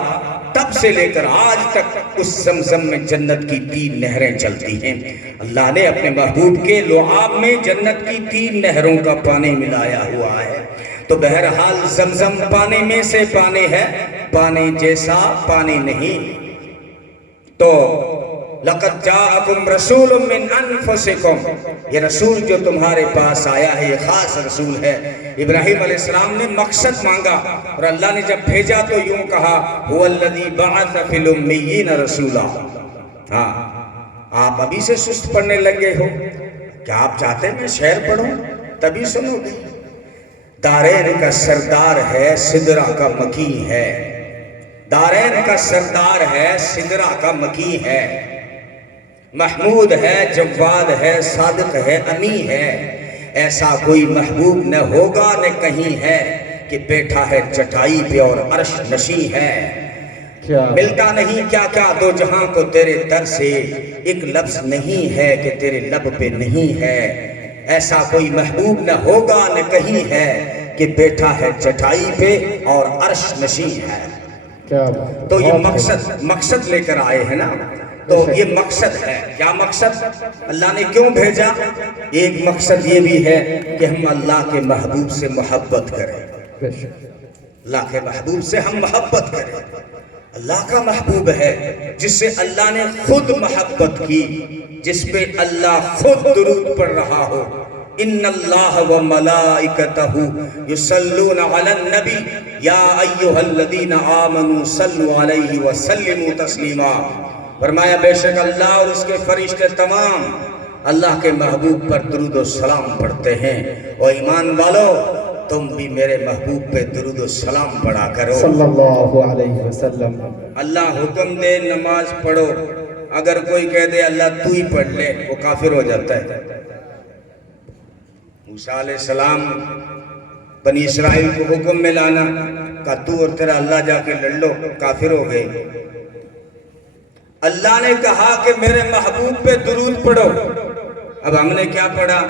تب سے لے کر آج تک اس زمزم میں جنت کی 3 نہریں چلتی ہیں۔ اللہ نے اپنے محبوب کے لعاب میں جنت کی 3 نہروں کا پانی ملایا ہوا ہے۔ تو بہرحال زمزم پانی میں سے پانی ہے، پانی جیسا پانی نہیں۔ تو لقد جاءکم رسول من انفسکم، یہ رسول جو تمہارے پاس آیا ہے یہ خاص رسول ہے۔ ابراہیم علیہ السلام نے مقصد مانگا اور اللہ نے جب بھیجا تو یوں کہا هو الذی بعث فی الامیین رسولا۔ ہاں، آپ ابھی سے سست پڑھنے لگے ہو، کیا آپ چاہتے ہیں میں شعر پڑھوں؟ تبھی سنو گے۔ دارین کا سردار ہے، سدرہ کا مکین ہے، دارین کا سردار ہے، سدرہ کا مکین ہے، محمود ہے، جواد ہے، صادق ہے، امی ہے، ایسا کوئی محبوب نہ ہوگا نہ کہیں ہے کہ بیٹھا ہے چٹائی پہ اور عرش نشیں ہے۔ ملتا نہیں کیا کیا دو جہاں کو تیرے در سے، ایک لفظ نہیں ہے کہ تیرے لب پہ نہیں ہے، ایسا کوئی محبوب نہ ہوگا نہ کہیں ہے کہ بیٹھا ہے چٹائی پہ اور عرش نشیں ہے۔ تو یہ مقصد لے کر آئے ہیں نا، تو یہ مقصد ہے۔ کیا مقصد؟ اللہ نے کیوں بھیجا؟ ایک مقصد یہ بھی ہے کہ ہم اللہ کے محبوب سے محبت کریں، اللہ کے محبوب سے ہم محبت کریں۔ اللہ کا محبوب ہے جس سے اللہ نے خود محبت کی، جس پہ اللہ خود درود پڑھ رہا ہو۔ ان اللہ و ملائکتہ یصلون علی النبی یا ایھا الذین آمنوا صلوا علیہ وسلموا تسلیما۔ فرمایا بے شک اللہ اور اس کے فرشتے تمام اللہ کے محبوب پر درود و سلام پڑھتے ہیں، اور ایمان والو تم بھی میرے محبوب پہ درود و سلام پڑھا کرو صلی اللہ علیہ وسلم۔ اللہ حکم دے نماز پڑھو، اگر کوئی کہہ دے اللہ تو ہی پڑھ لے، وہ کافر ہو جاتا ہے۔ موسیٰ علیہ السلام بنی اسرائیل کو حکم میں لانا، کہا تو اور تیرا اللہ جا کے لڑ لو، کافر ہو گئے۔ اللہ نے کہا کہ میرے محبوب پہ درود پڑھو، اب ہم نے کیا پڑھا؟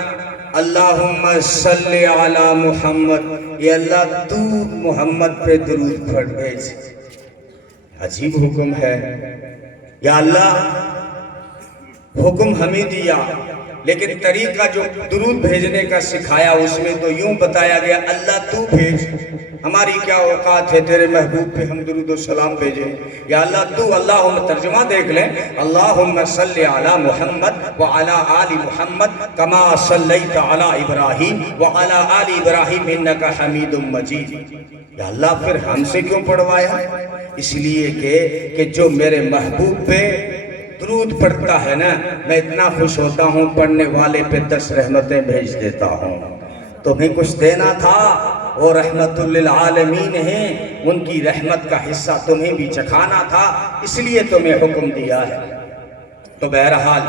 اللہم صلی علی محمد، یہ اللہ تو محمد پہ درود پڑھ بھیج۔ عجیب حکم ہے، یا اللہ حکم ہمیں دیا، لیکن طریقہ جو درود بھیجنے کا سکھایا اس میں تو یوں بتایا گیا اللہ تو بھیج، ہماری کیا اوقات ہے تیرے محبوب پہ ہم درود و سلام بھیجیں؟ یا اللہ تو، اللہم ترجمہ دیکھ لیں، اللہم صلی علی محمد وعلی آل محمد کما صلیت علی ابراہیم وعلی آل ابراہیم انکا حمید مجید۔ یا اللہ پھر ہم سے کیوں پڑھوایا؟ اس لیے کہ جو میرے محبوب پہ درود پڑھتا ہے نا، میں اتنا خوش ہوتا ہوں، پڑھنے والے پہ 10 رحمتیں بھیج دیتا ہوں۔ تمہیں کچھ دینا تھا، وہ رحمت للعالمین ہیں، ان کی رحمت کا حصہ تمہیں بھی چکھانا تھا، اس لیے تمہیں حکم دیا ہے۔ تو بہرحال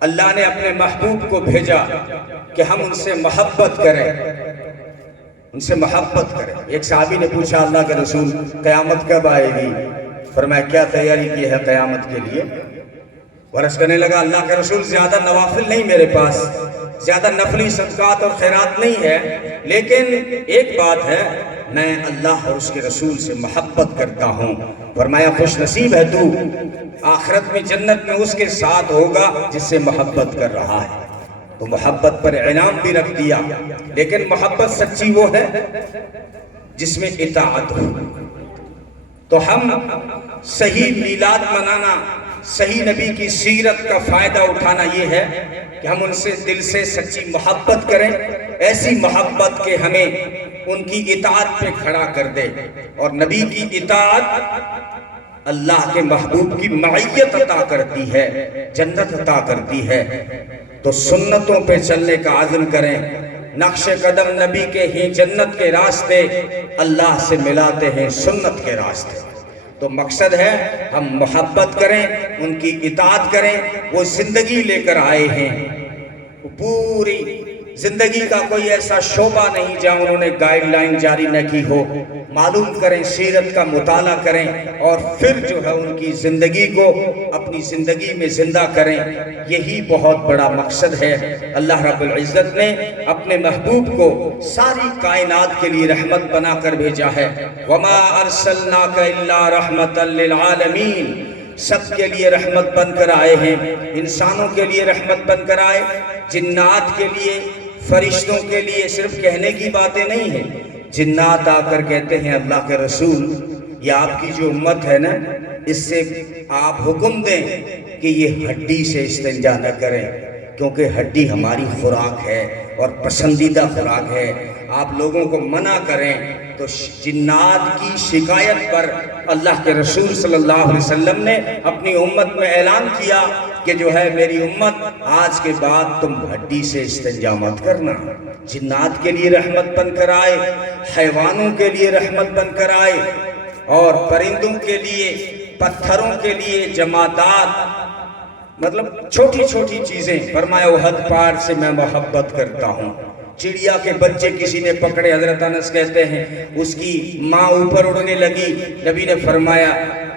اللہ نے اپنے محبوب کو بھیجا کہ ہم ان سے محبت کریں، ان سے محبت کریں۔ ایک صحابی نے پوچھا اللہ کے رسول قیامت کب آئے گی؟ فرمایا کیا تیاری کی ہے قیامت کے لیے؟ ورش کرنے لگا اللہ کے رسول زیادہ نوافل نہیں میرے پاس، زیادہ نفلی صدقات اور خیرات نہیں ہے، لیکن ایک بات ہے میں اللہ اور اس کے رسول سے محبت کرتا ہوں۔ فرمایا خوش نصیب ہے تو، آخرت میں جنت میں اس کے ساتھ ہوگا جس سے محبت کر رہا ہے۔ تو محبت پر انعام بھی رکھ دیا، لیکن محبت سچی وہ ہے جس میں اطاعت ہو۔ تو ہم صحیح میلاد منانا، صحیح نبی کی سیرت کا فائدہ اٹھانا یہ ہے کہ ہم ان سے دل سے سچی محبت کریں، ایسی محبت کہ ہمیں ان کی اطاعت پہ کھڑا کر دے، اور نبی کی اطاعت اللہ کے محبوب کی معیت عطا کرتی ہے، جنت عطا کرتی ہے۔ تو سنتوں پہ چلنے کا عزم کریں، نقش قدم نبی کے ہی جنت کے راستے اللہ سے ملاتے ہیں سنت کے راستے۔ تو مقصد ہے ہم محبت کریں، ان کی اطاعت کریں۔ وہ زندگی لے کر آئے ہیں، پوری زندگی کا کوئی ایسا شعبہ نہیں جہاں انہوں نے گائیڈ لائن جاری نہ کی ہو۔ معلوم کریں، سیرت کا مطالعہ کریں، اور پھر جو ہے ان کی زندگی کو اپنی زندگی میں زندہ کریں۔ یہی بہت بڑا مقصد ہے۔ اللہ رب العزت نے اپنے محبوب کو ساری کائنات کے لیے رحمت بنا کر بھیجا ہے۔ وَمَا أَرْسَلْنَاكَ إِلَّا رَحْمَةً لِّلْعَالَمِينَ، سب کے لیے رحمت بن کر آئے ہیں، انسانوں کے لیے رحمت بن کر آئے، جنات کے لیے، فرشتوں کے لیے۔ صرف کہنے کی باتیں نہیں ہیں، جنات آ کر کہتے ہیں اللہ کے رسول یہ آپ کی جو امت ہے نا، اس سے آپ حکم دیں کہ یہ ہڈی سے استنجا نہ کریں، کیونکہ ہڈی ہماری خوراک ہے اور پسندیدہ خوراک ہے۔ آپ لوگوں کو منع کریں۔ تو جنات کی شکایت پر اللہ کے رسول صلی اللہ علیہ وسلم نے اپنی امت میں اعلان کیا کہ جو ہے میری امت آج کے بعد تم ہڈی سے استنجا مت کرنا۔ جنات کے لیے رحمت بن کر آئے، حیوانوں کے لیے رحمت بن کر آئے، اور پرندوں کے لیے، پتھروں کے لیے، جمادات، مطلب چھوٹی چھوٹی چیزیں۔ فرمایا احد پہاڑ سے میں محبت کرتا ہوں۔ چڑیا کے بچے کسی نے پکڑے، حضرت انس کہتے ہیں اس کی ماں اوپر اڑنے لگی، نبی نے فرمایا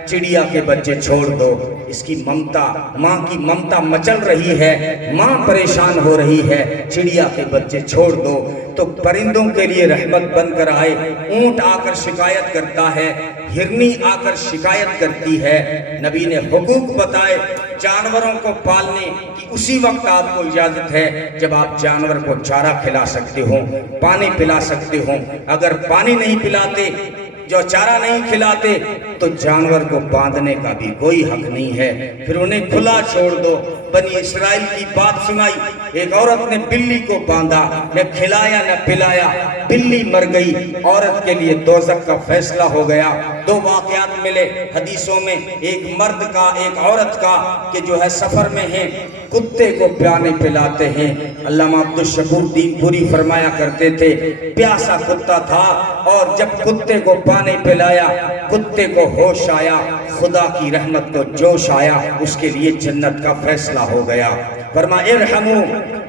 چڑیا کے بچے چھوڑ دو، اس کی ممتا، ماں کی ممتا مچل رہی ہے، ماں پریشان ہو رہی ہے، چڑیا کے بچے چھوڑ دو۔ تو پرندوں کے لیے رحمت بن کر آئے۔ اونٹ آ کر شکایت کرتا ہے، ہرنی آ کر شکایت کرتی ہے، نبی نے حقوق بتائے۔ جانوروں کو پالنے کی اسی وقت آپ کو اجازت ہے جب آپ جانور کو چارہ کھلا سکتے ہو، پانی پلا سکتے ہو۔ اگر پانی نہیں پلاتے، جو چارہ نہیں کھلاتے، تو جانور کو باندھنے کا بھی کوئی حق نہیں ہے، پھر انہیں کھلا چھوڑ دو۔ بنی اسرائیل کی بات سنائی، ایک عورت نے بلی کو باندھا، نہ کھلایا نہ پلایا، بلی مر گئی، عورت کے لیے دوزخ کا فیصلہ ہو گیا۔ دو واقعات ملے حدیثوں میں، ایک مرد کا ایک عورت کا، کہ جو ہے سفر میں ہیں، کتے کو پیانے پلاتے ہیں۔ علامہ عبدالشکور دین پوری فرمایا کرتے تھے پیاسا کتا تھا، اور جب کتے کو پانی پلایا، کتے کو ہوش آیا، خدا کی رحمت کو جوش آیا، اس کے لیے جنت کا فیصلہ ہو گیا۔ فرمایا ارحمو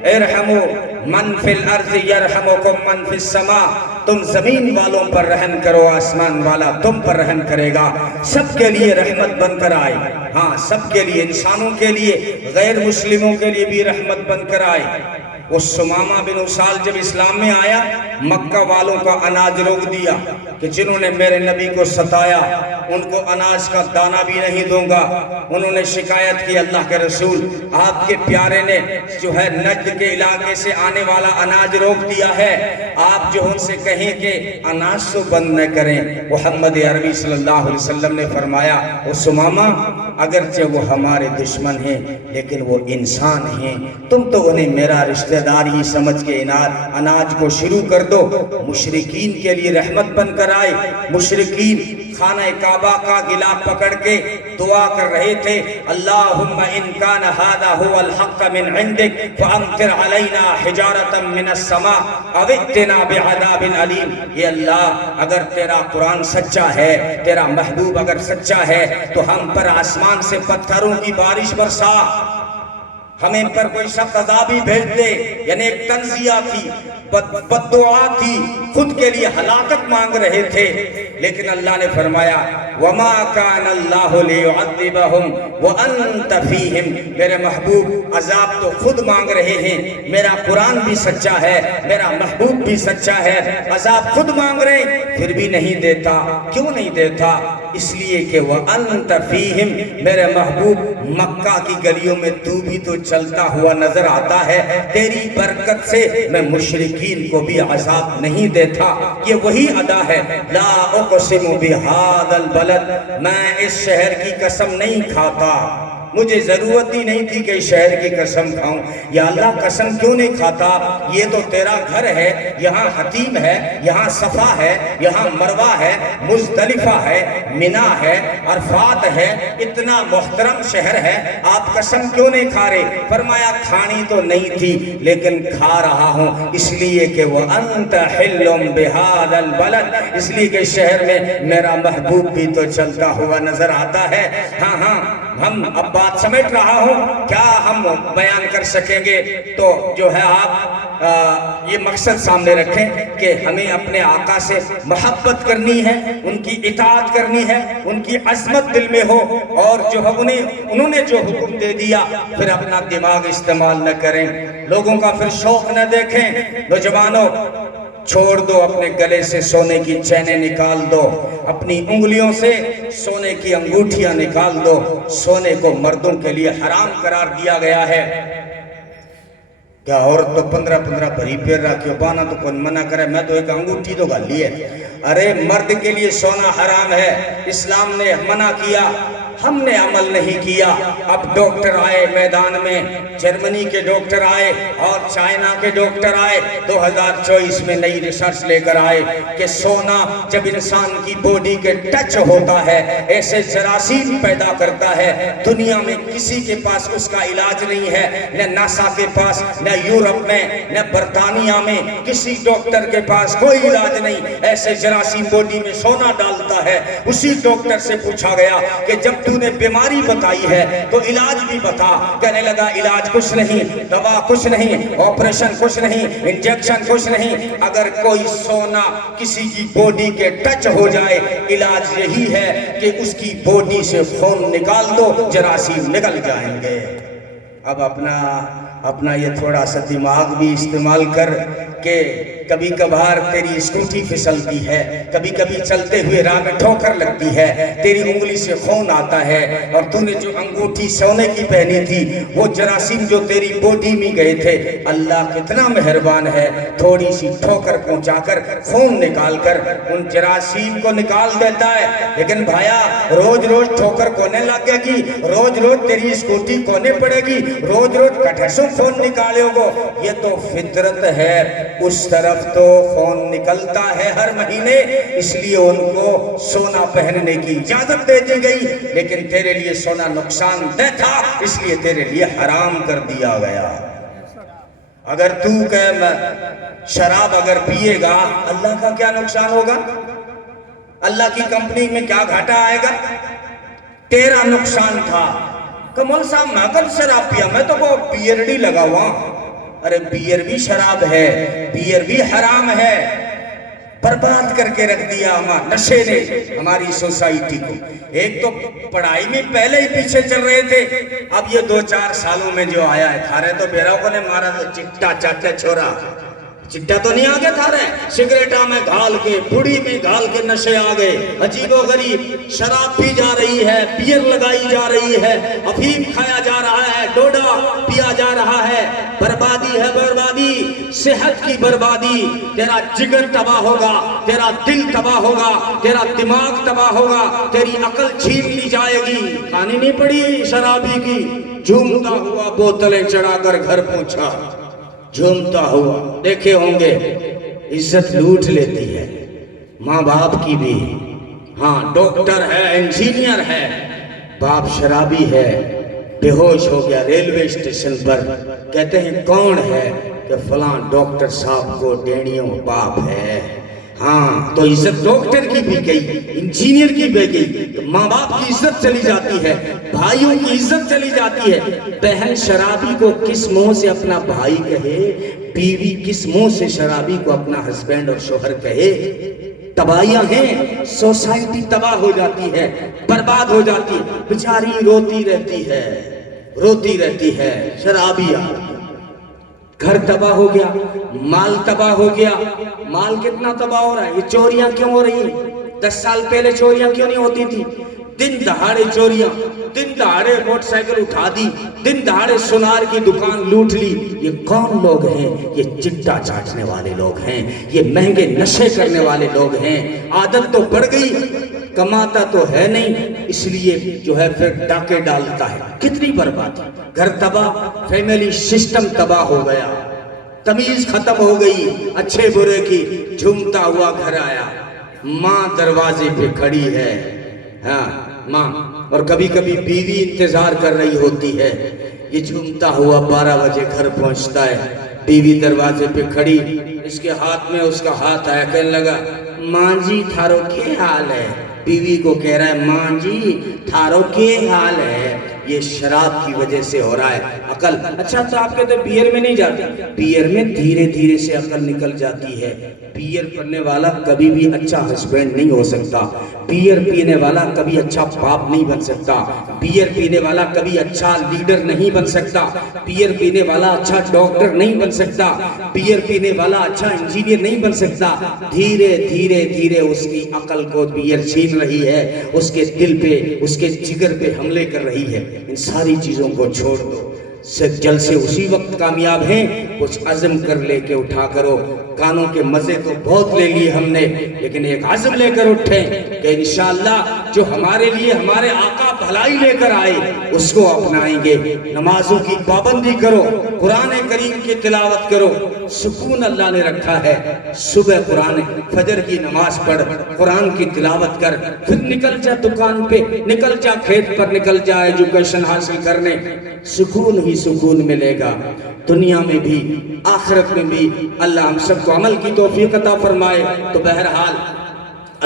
ارحمو من فی الارض یرحمکم من فی السماء، تم زمین والوں پر رحم کرو، آسمان والا تم پر رحم کرے گا۔ سب کے لیے رحمت بن کر آئے، ہاں سب کے لیے، انسانوں کے لیے، غیر مسلموں کے لیے بھی رحمت بن کر آئے۔ وہ سمامہ بن اسال جب اسلام میں آیا، مکہ والوں کا اناج روک دیا کہ جنہوں نے میرے نبی کو ستایا ان کو اناج کا دانہ بھی نہیں دوں گا۔ انہوں نے شکایت کی اللہ کے رسول آپ کے پیارے نے جو ہے نجد کے علاقے سے آنے والا اناج روک دیا ہے، آپ جو ان سے کہیں کہ اناج تو بند نہ کریں۔ محمد عربی صلی اللہ علیہ وسلم نے فرمایا وہ سمامہ اگرچہ وہ ہمارے دشمن ہیں لیکن وہ انسان ہیں، تم تو انہیں میرا رشتہ دار ہی سمجھ کے اناج کو شروع کر دو۔ مشرکین کے لیے رحمت بن کر نظر آئے. مشرکین خانہ کعبہ کا گلا پکڑ کے دعا کر رہے تھے, اللہم ان کان ھذا ھو الحق من عندک فامطر علینا حجارۃ من السماء او ائتنا بعذاب علیم. یہ اللہ اگر تیرا قرآن سچا ہے, تیرا محبوب اگر سچا ہے, تو ہم پر آسمان سے پتھروں کی بارش برسا, ہمیں پر کوئی سخت عذاب ہی بھیج دے. یعنی ایک تنزیہ تھی, بددعا تھی, خود کے لیے ہلاکت مانگ رہے تھے. لیکن اللہ نے فرمایا وما کان اللہ لیعذبہم وانت فیہم. میرے محبوب عذاب تو خود مانگ رہے ہیں, میرا قرآن بھی سچا ہے, میرا محبوب بھی سچا ہے, عذاب خود مانگ رہے ہیں, پھر بھی نہیں دیتا. کیوں نہیں دیتا؟ اس لیے کہ وانت فیہم, میرے محبوب مکہ کی گلیوں میں تو بھی تو چلتا ہوا نظر آتا ہے, تیری برکت سے میں مشرکین کو بھی عذاب نہیں دیتا. یہ وہی ادا ہے, لا اقسم بہذا البلد, میں اس شہر کی قسم نہیں کھاتا, مجھے ضرورت ہی نہیں تھی کہ اس شہر کی قسم کھاؤں. یا اللہ قسم کیوں نہیں کھاتا؟ یہ تو تیرا گھر ہے, یہاں حتیم ہے, یہاں صفا ہے, یہاں مروہ ہے, مزدلفہ ہے, منا ہے, عرفات ہے, اتنا محترم شہر ہے, آپ قسم کیوں نہیں کھا رہے؟ فرمایا کھانی تو نہیں تھی لیکن کھا رہا ہوں, اس لیے کہ وَأَنْتَ حِلٌّ بِهَذَا الْبَلَدِ, اس لیے کہ شہر میں میرا محبوب بھی تو چلتا ہوا نظر آتا ہے. ہاں ہم اب بات سمیٹ رہا ہوں, کیا ہم بیان کر سکیں گے؟ تو جو ہے آپ یہ مقصد سامنے رکھیں کہ ہمیں اپنے آقا سے محبت کرنی ہے, ان کی اطاعت کرنی ہے, ان کی عظمت دل میں ہو, اور جو انہوں نے جو حکم دے دیا پھر اپنا دماغ استعمال نہ کریں, لوگوں کا پھر شوق نہ دیکھیں. نوجوانوں چھوڑ دو اپنے گلے سے سونے کی چینیں نکال دو, اپنی انگلیوں سے سونے کی انگوٹھیاں نکال دو. سونے کو مردوں کے لیے حرام قرار دیا گیا ہے. کیا عورت تو 15 بھری پیر رکھیو بانا تو کون منع کرے, میں تو ایک انگوٹھی تو گل لی ہے. ارے مرد کے لیے سونا حرام ہے, اسلام نے منع کیا, ہم نے عمل نہیں کیا. اب ڈاکٹر آئے میدان میں, جرمنی کے ڈاکٹر آئے اور چائنا کے ڈاکٹر آئے, 2024 میں نئی ریسرچ لے کر آئے کہ سونا جب انسان کی باڈی کے ٹچ ہوتا ہے ایسے جراثیم پیدا کرتا ہے. دنیا میں کسی کے پاس اس کا علاج نہیں ہے, نہ ناسا کے پاس, نہ یورپ میں, نہ برطانیہ میں, کسی ڈاکٹر کے پاس کوئی علاج نہیں. ایسے جراثیم باڈی میں سونا ڈالتا ہے. اسی ڈاکٹر سے پوچھا گیا کہ جب تو نے بیماری بتائی ہے تو علاج بھی بتا. کہنے لگا علاج کچھ نہیں, دوا کچھ نہیں, آپریشن کچھ نہیں, انجیکشن کچھ نہیں. اگر کوئی سونا کسی کی باڈی کے ٹچ ہو جائے, علاج یہی ہے کہ اس کی باڈی سے خون نکال دو, جراثیم نکل جائیں گے. اب اپنا یہ تھوڑا سا دماغ بھی استعمال کر کہ کبھی کبھار تیری اسکوٹی پھسلتی ہے, کبھی کبھی چلتے ہوئے راہ میں ٹھوکر لگتی ہے, تیری انگلی سے خون آتا ہے, اور تو نے جو انگوٹھی سونے کی پہنی تھی وہ جراثیم جو تیری باڈی میں گئے تھے, اللہ کتنا مہربان ہے, تھوڑی سی ٹھوکر پہنچا کر خون نکال کر ان جراثیم کو نکال دیتا ہے. لیکن بھایا روز روز ٹھوکر کونے لگے گی, روز روز تیری اسکوٹی کونے پڑے گی, روز روز کٹھسوں خون نکالے گو. یہ تو فطرت ہے, اس طرف تو خون نکلتا ہے ہر مہینے, اس لیے ان کو سونا پہننے کی اجازت دے دی گئی. لیکن تیرے لیے سونا نقصان دہ تھا, اس لیے تیرے لیے حرام کر دیا گیا. اگر تو کہ شراب اگر پیے گا, اللہ کا کیا نقصان ہوگا, اللہ کی کمپنی میں کیا گھاٹا آئے گا, تیرا نقصان تھا. کمال صاحب میں کل شراب پیا, میں تو وہ بیئرڈی لگا ہوا. ارے بیئر بھی شراب ہے, بیئر بھی حرام ہے. برباد کر کے رکھ دیا نشے نے ہماری سوسائٹی کو. ایک تو پڑھائی میں پہلے ہی پیچھے چل رہے تھے, اب یہ 2-4 سالوں میں جو آیا ہے, تھارے تو بیراؤ کو نے مارا تو چٹا چاٹے چھوڑا, چٹا تو نہیں آگے تھا رہے, سگریٹا میں گھال کے, بڑی میں گھال کے نشے آگے. عجیب و غریب شراب پی جا رہی ہے, بیئر لگائی جا رہی ہے, افیم کھایا جا رہا ہے, ڈوڈا پیا جا رہا ہے. بربادی ہے بربادی, صحت کی بربادی. تیرا جگر تباہ ہوگا, تیرا دل تباہ ہوگا, تیرا دماغ تباہ ہوگا, تیری عقل چھین لی جائے گی. کہانی نہیں پڑی شرابی کی, جھومتا ہوا بوتلیں چڑھا کر گھر پہنچا, جھومتا ہوا. دیکھے ہوں گے عزت لوٹ لیتی ہے, ماں باپ کی بھی. ہاں ڈاکٹر ہے, انجینئر ہے, باپ شرابی ہے, بے ہوش ہو گیا ریلوے اسٹیشن پر, کہتے ہیں کون ہے, کہ فلاں ڈاکٹر صاحب کو ڈینیوں باپ ہے. ہاں تو عزت ڈاکٹر کی بھی گئی, انجینئر کی بھی گئی, تو ماں باپ کی عزت چلی جاتی ہے, بھائیوں کی عزت چلی جاتی ہے. بہن شرابی کو کس منہ سے اپنا بھائی کہے, بیوی کس منہ سے شرابی کو اپنا ہسبینڈ اور شوہر کہے. تباہیاں ہیں, سوسائٹی تباہ ہو جاتی ہے, برباد ہو جاتی ہے, بیچاری روتی رہتی ہے. شرابی گھر تباہ ہو گیا, مال تباہ ہو گیا. مال کتنا تباہ ہو رہا ہے, یہ چوریاں کیوں ہو رہی ہیں؟ 10 سال پہلے چوریاں کیوں نہیں ہوتی تھی؟ دن دہاڑے چوریاں, دن دہاڑے موٹر سائیکل اٹھا دی, دن دہاڑے سونار کی دکان لوٹ لی. یہ کون لوگ ہیں؟ یہ چٹا چاٹنے والے لوگ ہیں, یہ مہنگے نشے کرنے والے لوگ ہیں. عادت تو بڑھ گئی, کماتا تو ہے نہیں, اس لیے جو ہے پھر ڈاکے ڈالتا ہے. کتنی بربادی, گھر تباہ, فیملی سسٹم تباہ ہو گیا, تمیز ختم ہو گئی اچھے برے کی. جھومتا ہوا گھر آیا, ماں دروازے پہ کھڑی ہے, ہاں ماں, اور کبھی کبھی بیوی انتظار کر رہی ہوتی ہے. یہ جھومتا ہوا 12 بجے گھر پہنچتا ہے, بیوی دروازے پہ کھڑی, اس کے ہاتھ میں اس کا ہاتھ آیا, کہنے لگا ماں جی تھارو کیا حال ہے. بیوی کو کہہ رہا ہے ماں جی تھارو کیا حال ہے. یہ شراب کی وجہ سے ہو رہا ہے. عقل, اچھا تو آپ کہتے بیئر میں نہیں جاتی, بیئر میں دھیرے دھیرے سے عقل نکل جاتی ہے. بیئر کرنے والا کبھی بھی اچھا ہسبینڈ نہیں ہو سکتا, بیئر پینے والا کبھی اچھا باپ نہیں بن سکتا, بیئر پینے والا کبھی اچھا لیڈر نہیں بن سکتا, بیئر پینے والا اچھا ڈاکٹر نہیں بن سکتا, بیئر پینے والا اچھا انجینئر نہیں بن سکتا. دھیرے دھیرے دھیرے اس کی عقل کو بیئر چھین رہی ہے, اس کے دل پہ, اس کے جگر پہ حملے کر رہی ہے. ان ساری چیزوں کو چھوڑ دو, جل سے اسی وقت کامیاب ہیں. کچھ عزم کر لے کے اٹھا کرو. کانوں کے مزے تو بہت لے لیے ہم نے, لیکن ایک عزم لے کر اٹھیں کہ انشاءاللہ جو ہمارے لیے ہمارے آقا بھلائی لے کر آئے اس کو اپنائیں گے. نمازوں کی پابندی کرو, قرآن کریم کی تلاوت کرو. سکون اللہ نے رکھا ہے, صبح قرآن فجر کی نماز پڑھ, قرآن کی تلاوت کر, پھر نکل جا دکان پہ, نکل جا کھیت پر, نکل جا ایجوکیشن حاصل کرنے. سکون ہی سکون ملے گا, دنیا میں بھی آخرت میں بھی. اللہ ہم سب کو عمل کی توفیق عطا فرمائے. تو بہرحال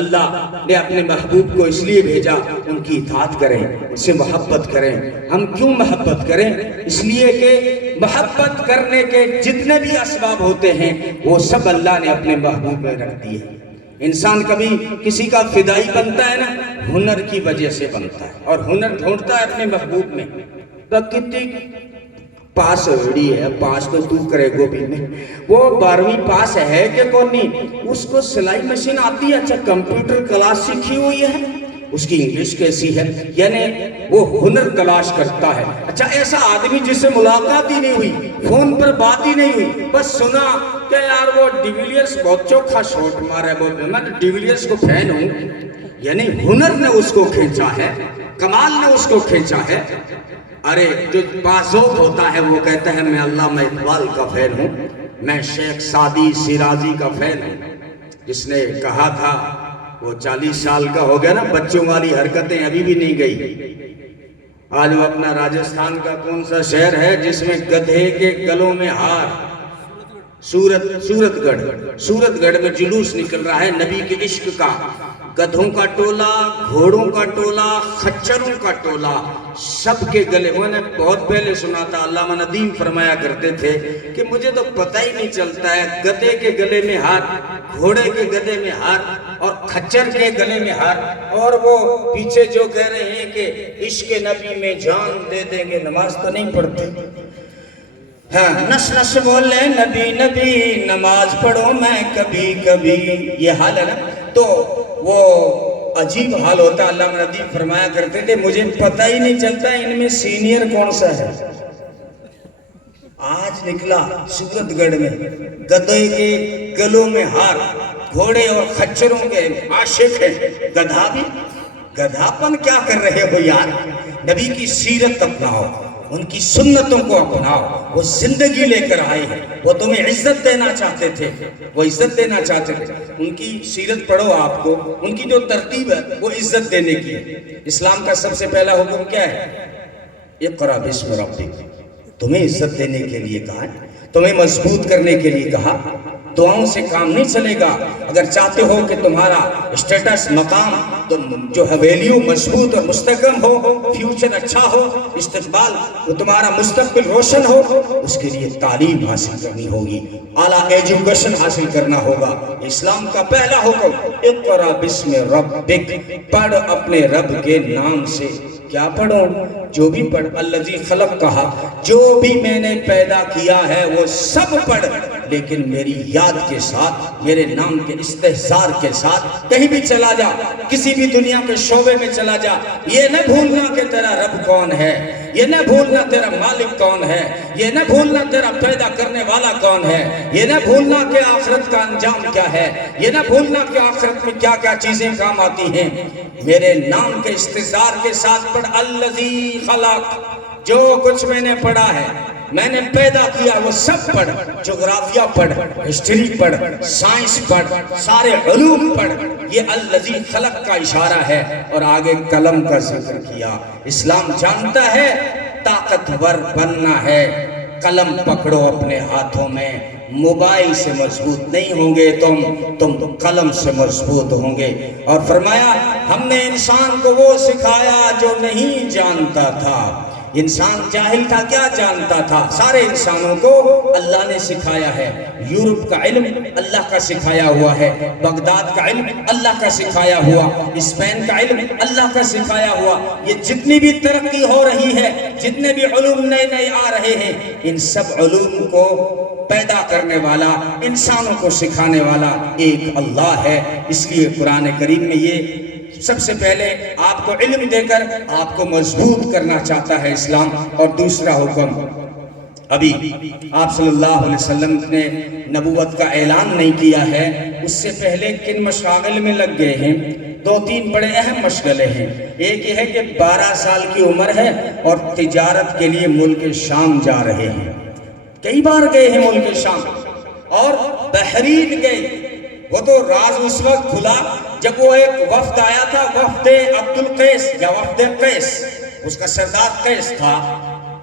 اللہ نے اپنے محبوب کو اس لیے بھیجا, ان کی اطاعت کریں, ان سے محبت کریں. ہم کیوں محبت کریں؟ اس لیے کہ محبت کرنے کے جتنے بھی اسباب ہوتے ہیں وہ سب اللہ نے اپنے محبوب میں رکھ دیے. انسان کبھی کسی کا فدائی بنتا ہے نا, ہنر کی وجہ سے بنتا ہے, اور ہنر ڈھونڈتا ہے اپنے محبوب میں. کتنی پاس ہوڑی ہے, پاس تو کرے گو بھی نہیں, وہ 12ویں پاس ہے کہ کون نہیں, اس کو سلائی مشین آتی ہے, اچھا کمپیوٹر کلاس سیکھی ہوئی ہے, اس کی انگلش کیسی ہے, یعنی وہ ہنر تلاش کرتا ہے. اچھا ایسا آدمی جس سے ملاقات ہی نہیں ہوئی, فون پر بات ہی نہیں ہوئی, بس سنا کہ یار وہ ڈیویلیئرز بہت چوکھا شاٹ مارا ہے, بہت, میں ڈیویلیئرز کو فین ہوں. یعنی ہنر نے اس کو کھینچا ہے, کمال نے اس کو کھینچا ہے. ارے جو بازوق ہوتا ہے وہ کہتا ہے میں علامہ اقبال کا فین ہوں, میں شیخ سعدی شیرازی کا فین ہوں. جس نے کہا تھا وہ 40 سال کا ہو گیا نا, بچوں والی حرکتیں ابھی بھی نہیں گئی. آج وہ اپنا راجستھان کا کون سا شہر ہے جس میں گدھے کے گلوں میں ہار, سورت گڑھ میں جلوس نکل رہا ہے نبی کے عشق کا. گدھوں کا ٹولہ, گھوڑوں کا ٹولہ, خچروں کا ٹولہ, سب کے گلے. میں نے بہت پہلے سنا تھا, علامہ ندیم فرمایا کرتے تھے کہ مجھے تو پتہ ہی نہیں چلتا ہے, گدھے کے گلے میں ہار, گھوڑے کے گلے میں ہار, اور خچر کے گلے میں ہار, اور وہ پیچھے جو کہہ رہے ہیں کہ عشق نبی میں جان دے دیں گے, نماز تو نہیں پڑھتے. ہاں نس نس بولے نبی نبی, نماز پڑھو میں کبھی کبھی, یہ حال ہے نا. تو وہ عجیب حال ہوتا. علامہ ندیم فرمایا کرتے تھے مجھے پتہ ہی نہیں چلتا ان میں سینئر کون سا ہے. آج نکلا سورت گڑھ میں گدھے کے گلوں میں ہار, گھوڑے اور خچروں کے عاشق ہیں. گدھا بھی, گدھا پن کیا کر رہے ہو یار, نبی کی سیرت اپناؤ, ان کی سنتوں کو اپناؤ. وہ زندگی لے کر آئے ہیں, وہ تمہیں عزت دینا چاہتے تھے, وہ عزت دینا چاہتے تھے. ان کی سیرت پڑھو آپ کو, ان کی جو ترتیب ہے وہ عزت دینے کی ہے. اسلام کا سب سے پہلا حکم کیا ہے؟ اقرأ باسم ربک. تمہیں عزت دینے کے لیے کہا ہے, تمہیں مضبوط کرنے کے لیے کہا. دعاؤں سے کام نہیں چلے گا. اگر چاہتے ہو کہ تمہارا اسٹیٹس, مقام جو ہے ویلیو مضبوط اور مستحکم ہو, فیوچر اچھا ہو, استقبال تو تمہارا مستقبل روشن ہو, اس کے لیے تعلیم حاصل کرنی ہوگی, اعلیٰ ایجوکیشن حاصل کرنا ہوگا. اسلام کا پہلا حکم اقرأ باسم ربک, پڑھ اپنے رب کے نام سے. کیا پڑھو؟ جو بھی پڑھ. الذی خلق کہا, جو بھی میں نے پیدا کیا ہے وہ سب پڑھ, لیکن میری یاد کے ساتھ, میرے نام کے استحضار کے ساتھ. کہیں بھی چلا جا, کسی بھی دنیا کے شعبے میں چلا جا, یہ نہ بھولنا کہ تیرا رب کون ہے, یہ نہ بھولنا تیرا مالک کون ہے, یہ نہ بھولنا تیرا پیدا کرنے والا کون ہے, یہ نہ بھولنا کہ آخرت کا انجام کیا ہے, یہ نہ بھولنا کہ آخرت میں کیا کیا چیزیں کام آتی ہیں. میرے نام کے استحضار کے ساتھ پڑھ. الذی خلق, جو کچھ میں نے پڑھا ہے, میں نے پیدا کیا وہ سب پڑھ. جغرافیہ پڑھ, ہسٹری پڑھ, سائنس پڑھ, سارے علوم پڑھ. یہ الذی خلق کا اشارہ ہے. اور آگے قلم کا ذکر کیا. اسلام جانتا ہے طاقتور بننا ہے, قلم پکڑو اپنے ہاتھوں میں. موبائل سے مضبوط نہیں ہوں گے تم قلم سے مضبوط ہوں گے. اور فرمایا ہم نے انسان کو وہ سکھایا جو نہیں جانتا تھا. انسان جاہل تھا, کیا جانتا تھا؟ سارے انسانوں کو اللہ نے سکھایا ہے. یورپ کا علم اللہ کا سکھایا ہوا ہے, بغداد کا علم اللہ کا سکھایا ہوا, اسپین کا علم اللہ کا سکھایا ہوا. یہ جتنی بھی ترقی ہو رہی ہے, جتنے بھی علوم نئے نئے آ رہے ہیں, ان سب علوم کو پیدا کرنے والا, انسانوں کو سکھانے والا ایک اللہ ہے. اس لیے قرآن کریم میں یہ سب سے پہلے آپ کو علم دے کر آپ کو مضبوط کرنا چاہتا ہے اسلام. اور دوسرا حکم, ابھی آپ صلی اللہ علیہ وسلم نے نبوت کا اعلان نہیں کیا ہے, اس سے پہلے کن مشاغل میں لگ گئے ہیں؟ 2-3 بڑے اہم مشغلے ہیں. ایک یہ ہے کہ 12 سال کی عمر ہے اور تجارت کے لیے ملک شام جا رہے ہیں. کئی بار گئے ہیں ملک شام, اور بحرین گئے. وہ تو راز اس وقت کھلا جب وہ ایک وفد آیا تھا, وفد عبد القیس یا وفد قیس, اس کا سردار قیس تھا.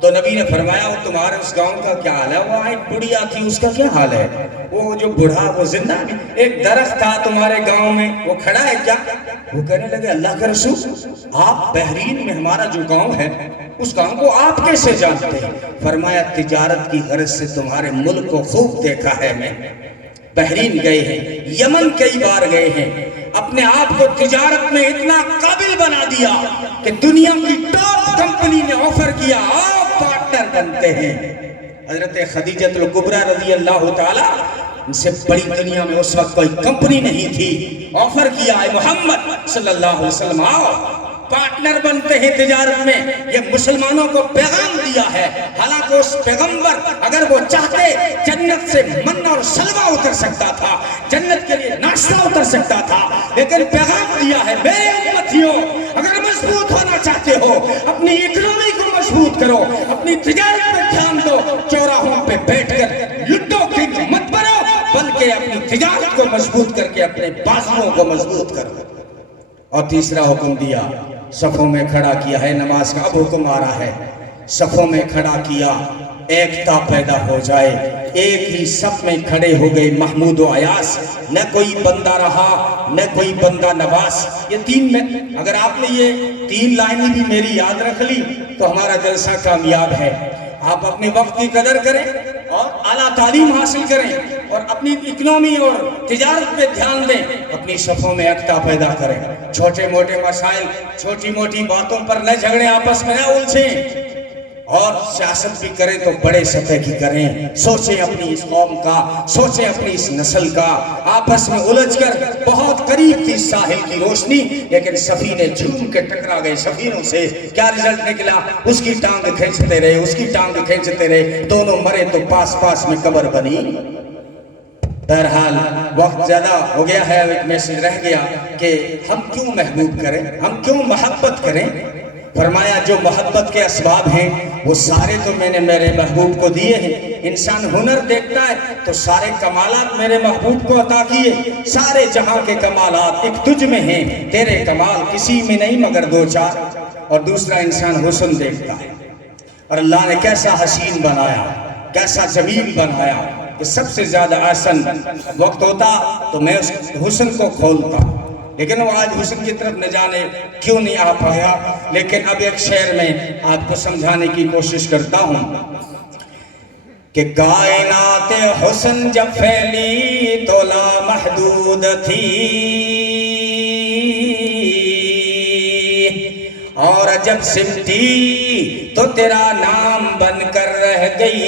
تو نبی نے فرمایا وہ تمہارے اس گاؤں کا کیا حال ہے؟ وہ ایک بڑھیا تھی, اس کا کیا حال ہے؟ وہ جو بڑھا وہ زندہ ہے. ایک درخت تھا تمہارے گاؤں میں, وہ کھڑا ہے کیا؟ وہ کہنے لگے اللہ کے رسول, آپ بحرین میں ہمارا جو گاؤں ہے اس گاؤں کو آپ کیسے جانتے ہیں؟ فرمایا تجارت کی غرض سے تمہارے ملک کو خوب دیکھا ہے میں. بحرین گئے ہیں, یمن کئی بار گئے ہیں, اپنے آپ کو تجارت میں اتنا قابل بنا دیا کہ دنیا کی ٹاپ کمپنی نے آفر کیا آپ پارٹنر بنتے ہیں. حضرت خدیجہ الکبریٰ رضی اللہ تعالی, ان سے بڑی دنیا میں اس وقت کوئی کمپنی نہیں تھی, آفر کیا ہے محمد صلی اللہ علیہ وسلم آؤ پارٹنر بنتے ہیں تجارت میں. یہ مسلمانوں کو پیغام دیا ہے. حالانکہ اس پیغمبر اگر وہ چاہتے جنت سے من اور سلوہ اتر سکتا تھا, جنت کے لیے ناشتہ اتر سکتا تھا, لیکن پیغام دیا ہے میرے امتیوں اگر مضبوط ہونا چاہتے ہو اپنی اکنومی کو مضبوط کرو, اپنی تجارت پر دھیان دو, چوراہوں پہ بیٹھ کر لڈو کنگ مت بنو, بلکہ اپنی تجارت کو مضبوط کر کے اپنے بازوؤں کو مضبوط کرو. اور تیسرا حکم دیا, صفوں میں کھڑا کیا ہے نماز کا. اب حکم آ رہا ہے, صفوں میں کھڑا کیا, ایکتا پیدا ہو جائے. ایک ہی صف میں کھڑے ہو گئے محمود و ایاس, نہ کوئی بندہ رہا نہ کوئی بندہ نواز. یہ 3 میں اگر آپ نے یہ 3 لائنیں بھی میری یاد رکھ لی تو ہمارا جلسہ کامیاب ہے. آپ اپنے وقت کی قدر کریں اور اعلیٰ تعلیم حاصل کریں اور اپنی اکنومی اور تجارت پہ دھیان دیں, اپنی صفوں میں ایکتا پیدا کریں. چھوٹے موٹے مسائل, چھوٹی موٹی باتوں پر نہ جھگڑیں, آپس میں نہ الجھیں, اور سیاست بھی کریں تو بڑے سطح کی کریں. سوچیں اپنی اس قوم کا, سوچیں اپنی اس نسل کا. آپس میں الجھ کر بہت قریب تھی ساحل کی روشنی, لیکن سفینے جھوم کے ٹکرا گئے سفینوں سے. کیا رزلٹ نکلا؟ اس کی ٹانگ کھینچتے رہے, اس کی ٹانگ کھینچتے رہے, دونوں مرے تو پاس پاس میں قبر بنی. بہرحال وقت زیادہ ہو گیا ہے, ایک میسج رہ گیا کہ ہم کیوں محبوب کریں, ہم کیوں محبت کریں. فرمایا جو محبت کے اسباب ہیں وہ سارے تو میں نے میرے محبوب کو دیے ہیں. انسان ہنر دیکھتا ہے تو سارے کمالات میرے محبوب کو عطا کیے. سارے جہاں کے کمالات ایک تجھ میں ہیں، تیرے کمال کسی میں نہیں مگر دو چار. اور دوسرا انسان حسن دیکھتا ہے، اور اللہ نے کیسا حسین بنایا، کیسا جمیل بنایا کہ سب سے زیادہ احسن وقت ہوتا تو میں اس حسن کو کھولتا، لیکن وہ آج حسن کی طرف نہ جانے کیوں نہیں آ پایا. لیکن اب ایک شعر میں آپ کو سمجھانے کی کوشش کرتا ہوں کہ کائنات حسن جب پھیلی تو لامحدود تھی، اور جب سمٹی تو تیرا نام بن کر رہ گئی.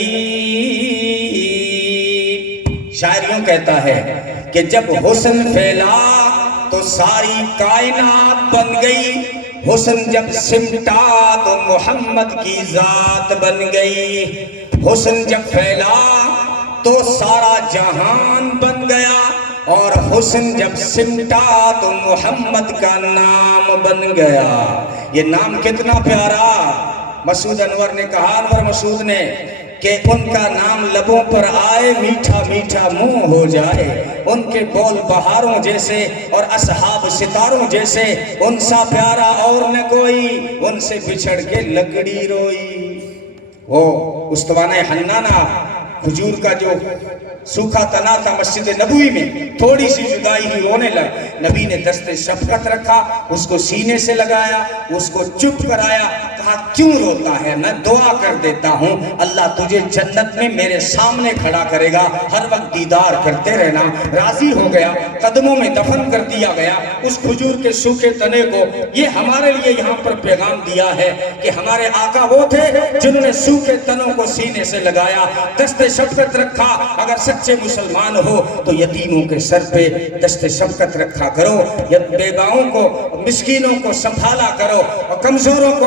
شاعر یوں کہتا ہے کہ جب حسن پھیلا تو ساری کائنات بن گئی، حسن جب سمٹا تو محمد کی ذات بن گئی. حسن جب پھیلا تو سارا جہان بن گیا، اور حسن جب سمٹا تو محمد کا نام بن گیا. یہ نام کتنا پیارا. مسعود انور نے کہا، انور مسعود نے، کہ ان کا نام لبوں پر آئے میٹھا میٹھا منہ ہو جائے. ان کے بول بہاروں جیسے اور اصحاب ستاروں جیسے، ان سا پیارا اور نہ کوئی، ان سے بچھڑ کے لکڑی روئی. وہ استوانہ حنانہ کھجور کا جو سوکھا تنا تھا مسجد نبوی میں، تھوڑی سی جدائی ہی رونے لگ. نبی نے دست شفقت رکھا، اس کو سینے سے لگایا، اس کو چپ کرایا، کہا کیوں روتا ہے، میں دعا کر دیتا ہوں اللہ تجھے جنت میں میرے سامنے کھڑا کرے گا، ہر وقت دیدار کرتے رہنا. راضی ہو گیا، قدموں میں دفن کر دیا گیا اس کھجور کے سوکھے تنے کو. یہ ہمارے لیے یہاں پر پیغام دیا ہے کہ ہمارے آقا وہ تھے جنہوں نے سوکھے تنوں کو سینے سے لگایا، دست شفقت رکھا. اگر سچے مسلمان ہو تو یتیموں کے سر پہ دست شفقت رکھا کرو، بیواؤں کو، مسکینوں کو سنبھالا کرو، اور کمزوروں کو